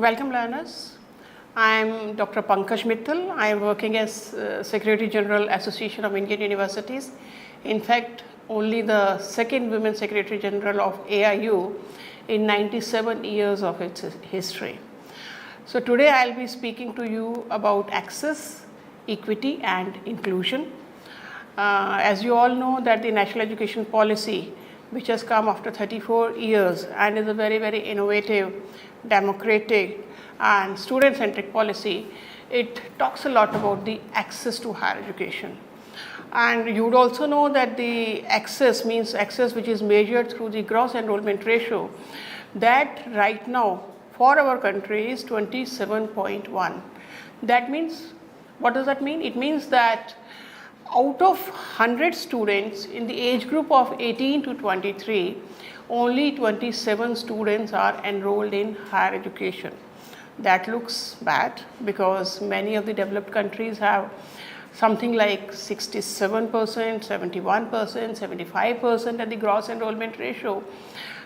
Welcome learners. I am Dr. Pankaj Mittal. I am working as Secretary General Association of Indian Universities. In fact, only the second Women Secretary General of AIU in 97 years of its history. So today I will be speaking to you about access, equity and inclusion. As you all know that the National Education Policy, which has come after 34 years and is a very, very innovative, democratic and student-centric policy, it talks a lot about the access to higher education. And you would also know that the access means access which is measured through the gross enrollment ratio, that right now for our country is 27.1. That means, what does that mean? It means that out of 100 students in the age group of 18 to 23, only 27 students are enrolled in higher education. That looks bad because many of the developed countries have something like 67%, 71%, 75% at the gross enrollment ratio.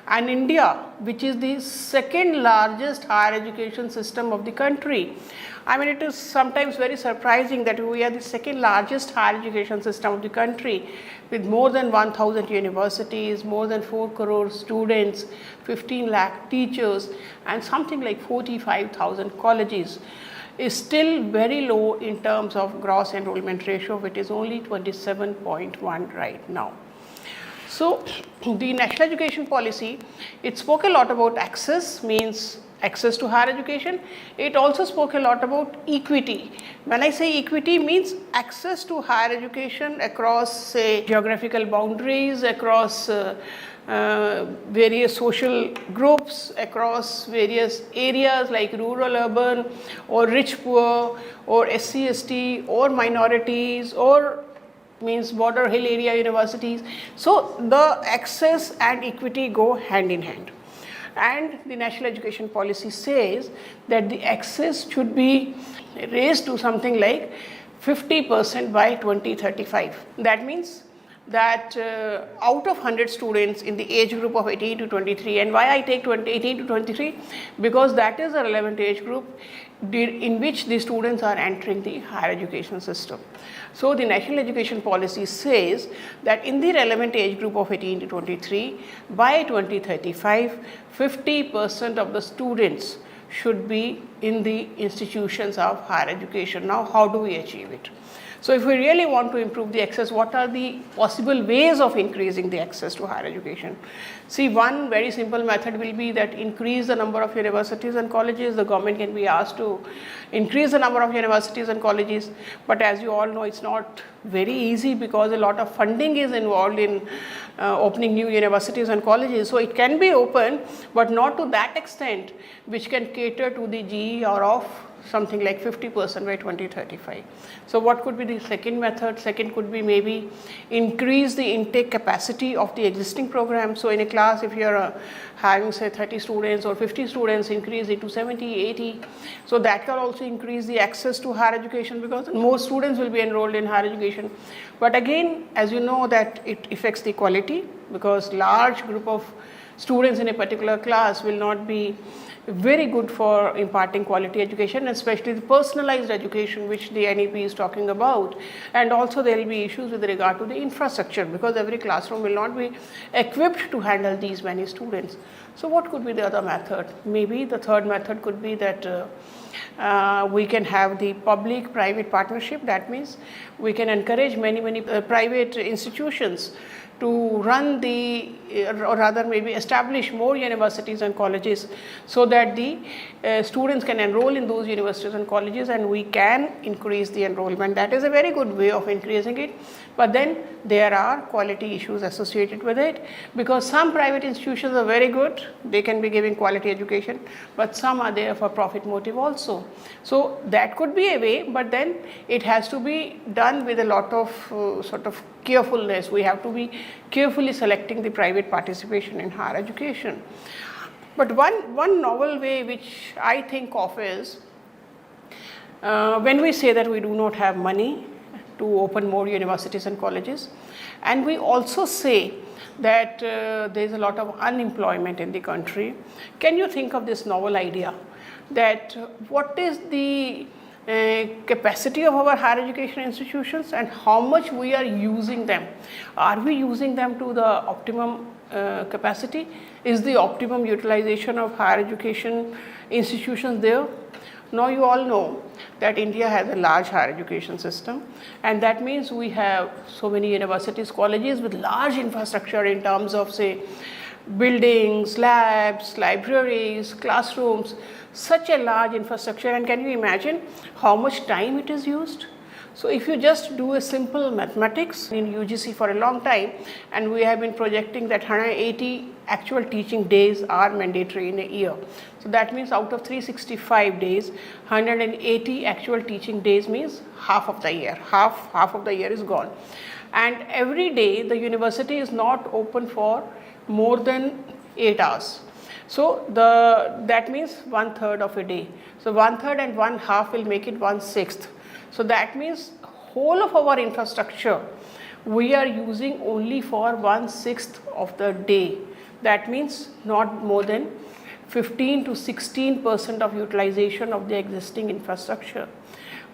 And India, which is the second largest higher education system of the country, I mean, it is sometimes very surprising that we are the second largest higher education system of the country with more than 1,000 universities, more than 4 crore students, 15 lakh teachers and something like 45,000 colleges, is still very low in terms of gross enrollment ratio, which is only 27.1 right now. So the National Education Policy, it spoke a lot about access, means access to higher education. It also spoke a lot about equity. When I say equity, means access to higher education across, say, geographical boundaries, across various social groups, across various areas like rural, urban or rich, poor or SC, ST or minorities or means border hill area universities. So the access and equity go hand in hand. And the National Education Policy says that the access should be raised to something like 50% by 2035. That means that out of 100 students in the age group of 18 to 23, and why I take 18 to 23? Because that is a relevant age group in which the students are entering the higher education system. So the National Education Policy says that in the relevant age group of 18 to 23, by 2035, 50% of the students should be in the institutions of higher education. Now, how do we achieve it? So if we really want to improve the access, what are the possible ways of increasing the access to higher education? See, one very simple method will be that increase the number of universities and colleges. The government can be asked to increase the number of universities and colleges, but as you all know, it's not very easy because a lot of funding is involved in opening new universities and colleges. So it can be open, but not to that extent which can cater to the GER of something like 50% by 2035. So what could be the second method? Second could be maybe increase the intake capacity of the existing program. So in a class, if you're having say 30 students or 50 students, increase it to 70, 80. So that can also increase the access to higher education because more students will be enrolled in higher education. But again, as you know, that it affects the quality because large group of students in a particular class will not be very good for imparting quality education, especially the personalized education which the NEP is talking about. And also there will be issues with regard to the infrastructure because every classroom will not be equipped to handle these many students. So what could be the other method? Maybe the third method could be that we can have the public-private partnership. That means we can encourage many private institutions to run the, or rather maybe establish more universities and colleges so that the students can enroll in those universities and colleges and we can increase the enrollment. That is a very good way of increasing it. But then there are quality issues associated with it because some private institutions are very good, they can be giving quality education, but some are there for profit motive also. So that could be a way, but then it has to be done with a lot of sort of carefulness. We have to be carefully selecting the private participation in higher education. But one novel way which I think of is when we say that we do not have money to open more universities and colleges, and we also say that there is a lot of unemployment in the country. Can you think of this novel idea that what is the capacity of our higher education institutions and how much we are using them. Are we using them to the optimum capacity? Is the optimum utilization of higher education institutions there? Now you all know that India has a large higher education system, and that means we have so many universities, colleges with large infrastructure in terms of, say, buildings, labs, libraries, classrooms, such a large infrastructure. And can you imagine how much time it is used? So if you just do a simple mathematics in UGC for a long time, and we have been projecting that 180 actual teaching days are mandatory in a year. So that means out of 365 days, 180 actual teaching days means half of the year. Half of the year is gone. And every day the university is not open for more than 8 hours. So that means 1/3 of a day. So 1/3 and 1/2 will make it 1/6. So that means whole of our infrastructure we are using only for 1/6 of the day. That means not more than 15 to 16% of utilization of the existing infrastructure.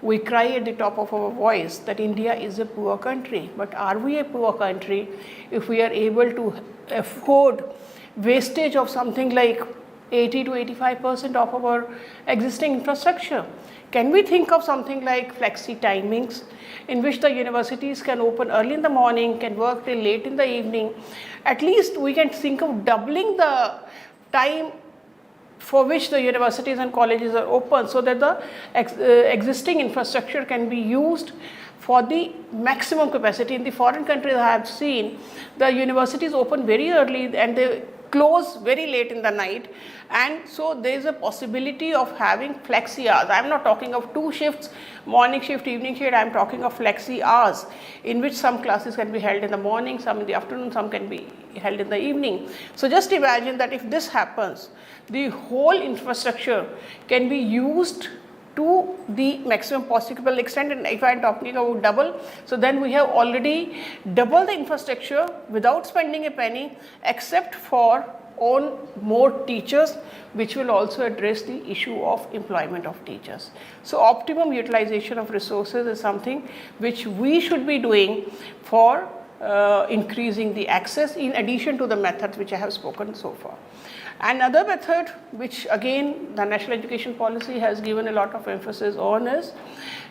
We cry at the top of our voice that India is a poor country, but are we a poor country if we are able to afford wastage of something like 80 to 85% of our existing infrastructure? Can we think of something like flexi timings in which the universities can open early in the morning, can work till late in the evening? At least we can think of doubling the time for which the universities and colleges are open, so that the existing infrastructure can be used for the maximum capacity. In the foreign countries I have seen, the universities open very early and they close very late in the night, and so there is a possibility of having flexi hours. I am not talking of 2 shifts, morning shift, evening shift. I am talking of flexi hours in which some classes can be held in the morning, some in the afternoon, some can be held in the evening. So just imagine that if this happens, the whole infrastructure can be used to the maximum possible extent. And if I am talking about double, so then we have already doubled the infrastructure without spending a penny, except for on more teachers, which will also address the issue of employment of teachers. So optimum utilization of resources is something which we should be doing for increasing the access, in addition to the methods which I have spoken so far. Another method which again the National Education Policy has given a lot of emphasis on is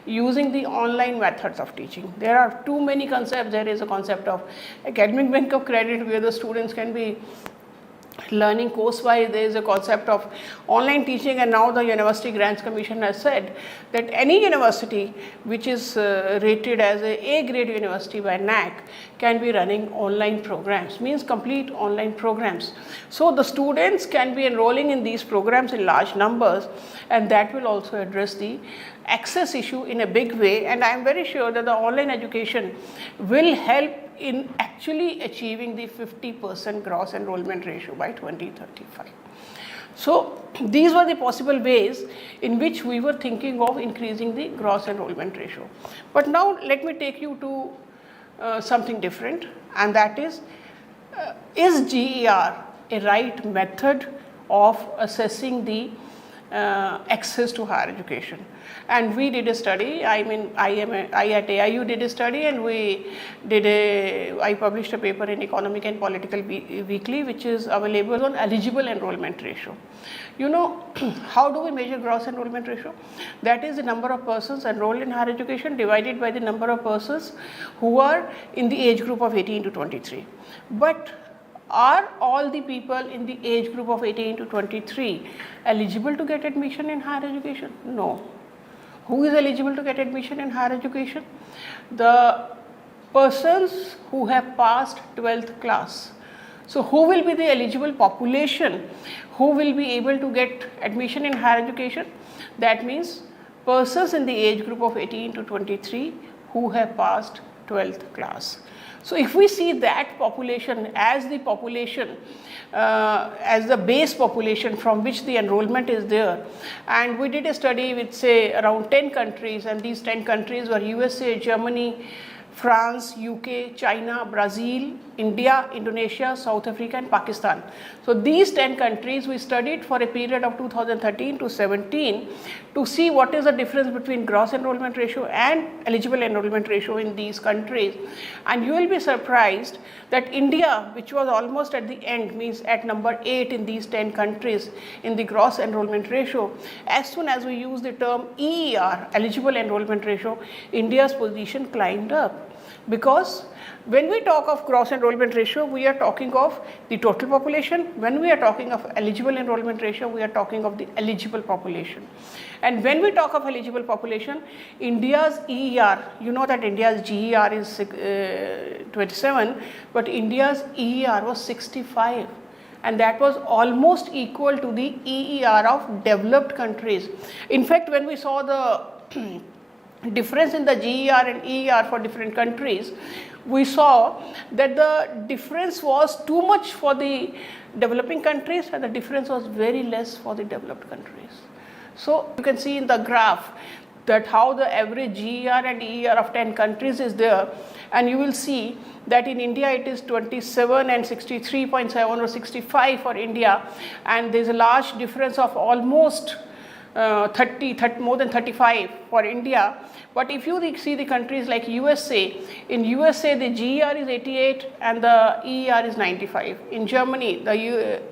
using the online methods of teaching. There are too many concepts. There is a concept of academic bank of credit where the students can be learning course-wise. There is a concept of online teaching, and now the University Grants Commission has said that any university which is rated as a A-grade university by NAC can be running online programs, means complete online programs. So the students can be enrolling in these programs in large numbers, and that will also address the access issue in a big way. And I am very sure that the online education will help in actually achieving the 50% gross enrollment ratio by 2035. So these were the possible ways in which we were thinking of increasing the gross enrollment ratio. But now let me take you to something different, and that is GER a right method of assessing the access to higher education? And we did a study. I at AIU did a study, and I published a paper in Economic and Political Weekly, which is available on eligible enrollment ratio. You know, how do we measure gross enrollment ratio? That is the number of persons enrolled in higher education divided by the number of persons who are in the age group of 18 to 23. But are all the people in the age group of 18 to 23 eligible to get admission in higher education? No. Who is eligible to get admission in higher education? The persons who have passed 12th class. So who will be the eligible population who will be able to get admission in higher education? That means persons in the age group of 18 to 23 who have passed 12th class. So if we see that population as the population, as the base population from which the enrollment is there, and we did a study with say around 10 countries, and these 10 countries were USA, Germany, France, UK, China, Brazil, India, Indonesia, South Africa and Pakistan. So these 10 countries we studied for a period of 2013 to 17 to see what is the difference between gross enrollment ratio and eligible enrollment ratio in these countries. And you will be surprised that India, which was almost at the end, means at number 8 in these 10 countries in the gross enrollment ratio, as soon as we use the term EER, eligible enrollment ratio, India's position climbed up. Because when we talk of gross enrollment ratio, we are talking of the total population. When we are talking of eligible enrollment ratio, we are talking of the eligible population. And when we talk of eligible population, India's EER, you know that India's GER is 27, but India's EER was 65. And that was almost equal to the EER of developed countries. In fact, when we saw the difference in the GER and EER for different countries, we saw that the difference was too much for the developing countries and the difference was very less for the developed countries. So you can see in the graph that how the average GER and EER of 10 countries is there, and you will see that in India it is 27 and 63.7 or 65 for India, and there is a large difference of almost more than 35 for India. But if you see the countries like USA, in USA the GER is 88 and the EER is 95. In Germany the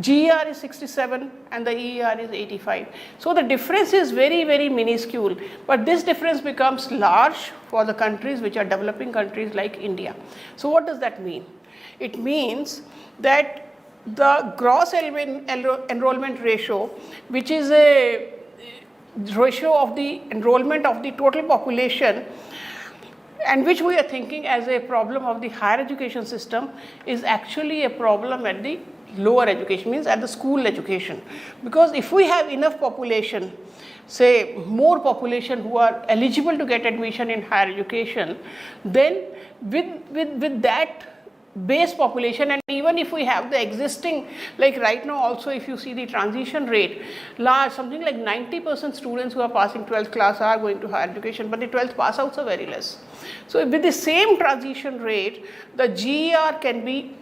GER is 67 and the EER is 85. So the difference is very, very minuscule, but this difference becomes large for the countries which are developing countries like India. So what does that mean? It means that the gross enrollment ratio, which is a ratio of the enrollment of the total population, and which we are thinking as a problem of the higher education system, is actually a problem at the lower education, means at the school education. Because if we have enough population, say more population who are eligible to get admission in higher education, then with that base population, and even if we have the existing, like right now also if you see the transition rate, large, something like 90% students who are passing 12th class are going to higher education, but the 12th pass outs are very less. So with the same transition rate, the GER can be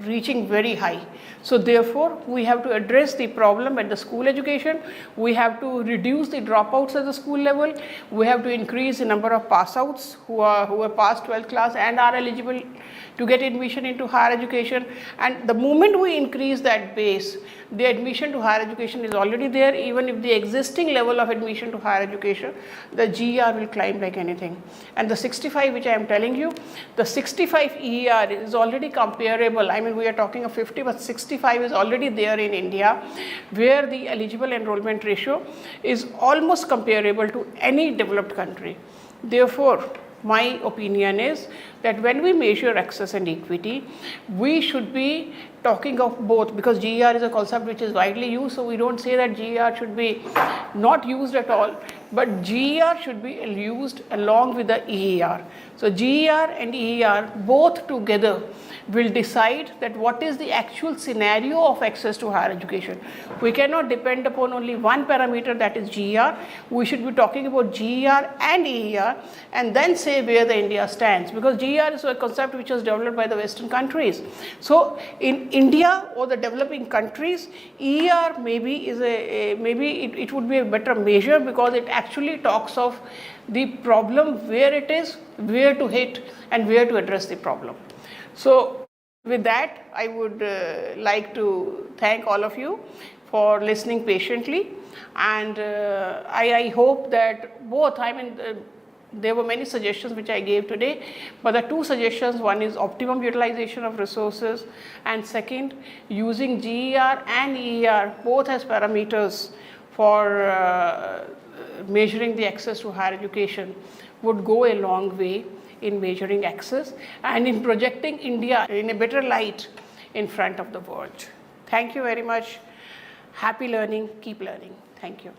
reaching very high. So therefore we have to address the problem at the school education. We have to reduce the dropouts at the school level. We have to increase the number of pass outs who are past 12th class and are eligible to get admission into higher education. And the moment we increase that base, the admission to higher education is already there. Even if the existing level of admission to higher education, the GER will climb like anything. And the 65 which I am telling you, the 65 EER is already comparable. I mean, we are talking of 50, but 65 is already there in India, where the eligible enrollment ratio is almost comparable to any developed country. Therefore, my opinion is that when we measure access and equity, we should be talking of both, because GER is a concept which is widely used, so we don't say that GER should be not used at all, but GER should be used along with the EER. So GER and EER both together will decide that what is the actual scenario of access to higher education. We cannot depend upon only one parameter, that is GER. We should be talking about GER and EER and then say where the India stands, because GER is a concept which was developed by the Western countries. So in India or the developing countries, EER maybe is it would be a better measure, because it actually talks of the problem, where it is, where to hit and where to address the problem. So with that, I would like to thank all of you for listening patiently, and I hope that both, there were many suggestions which I gave today, but the two suggestions, one is optimum utilization of resources, and second, using GER and EER both as parameters for measuring the access to higher education would go a long way in measuring access and in projecting India in a better light in front of the world. Thank you very much. Happy learning. Keep learning. Thank you.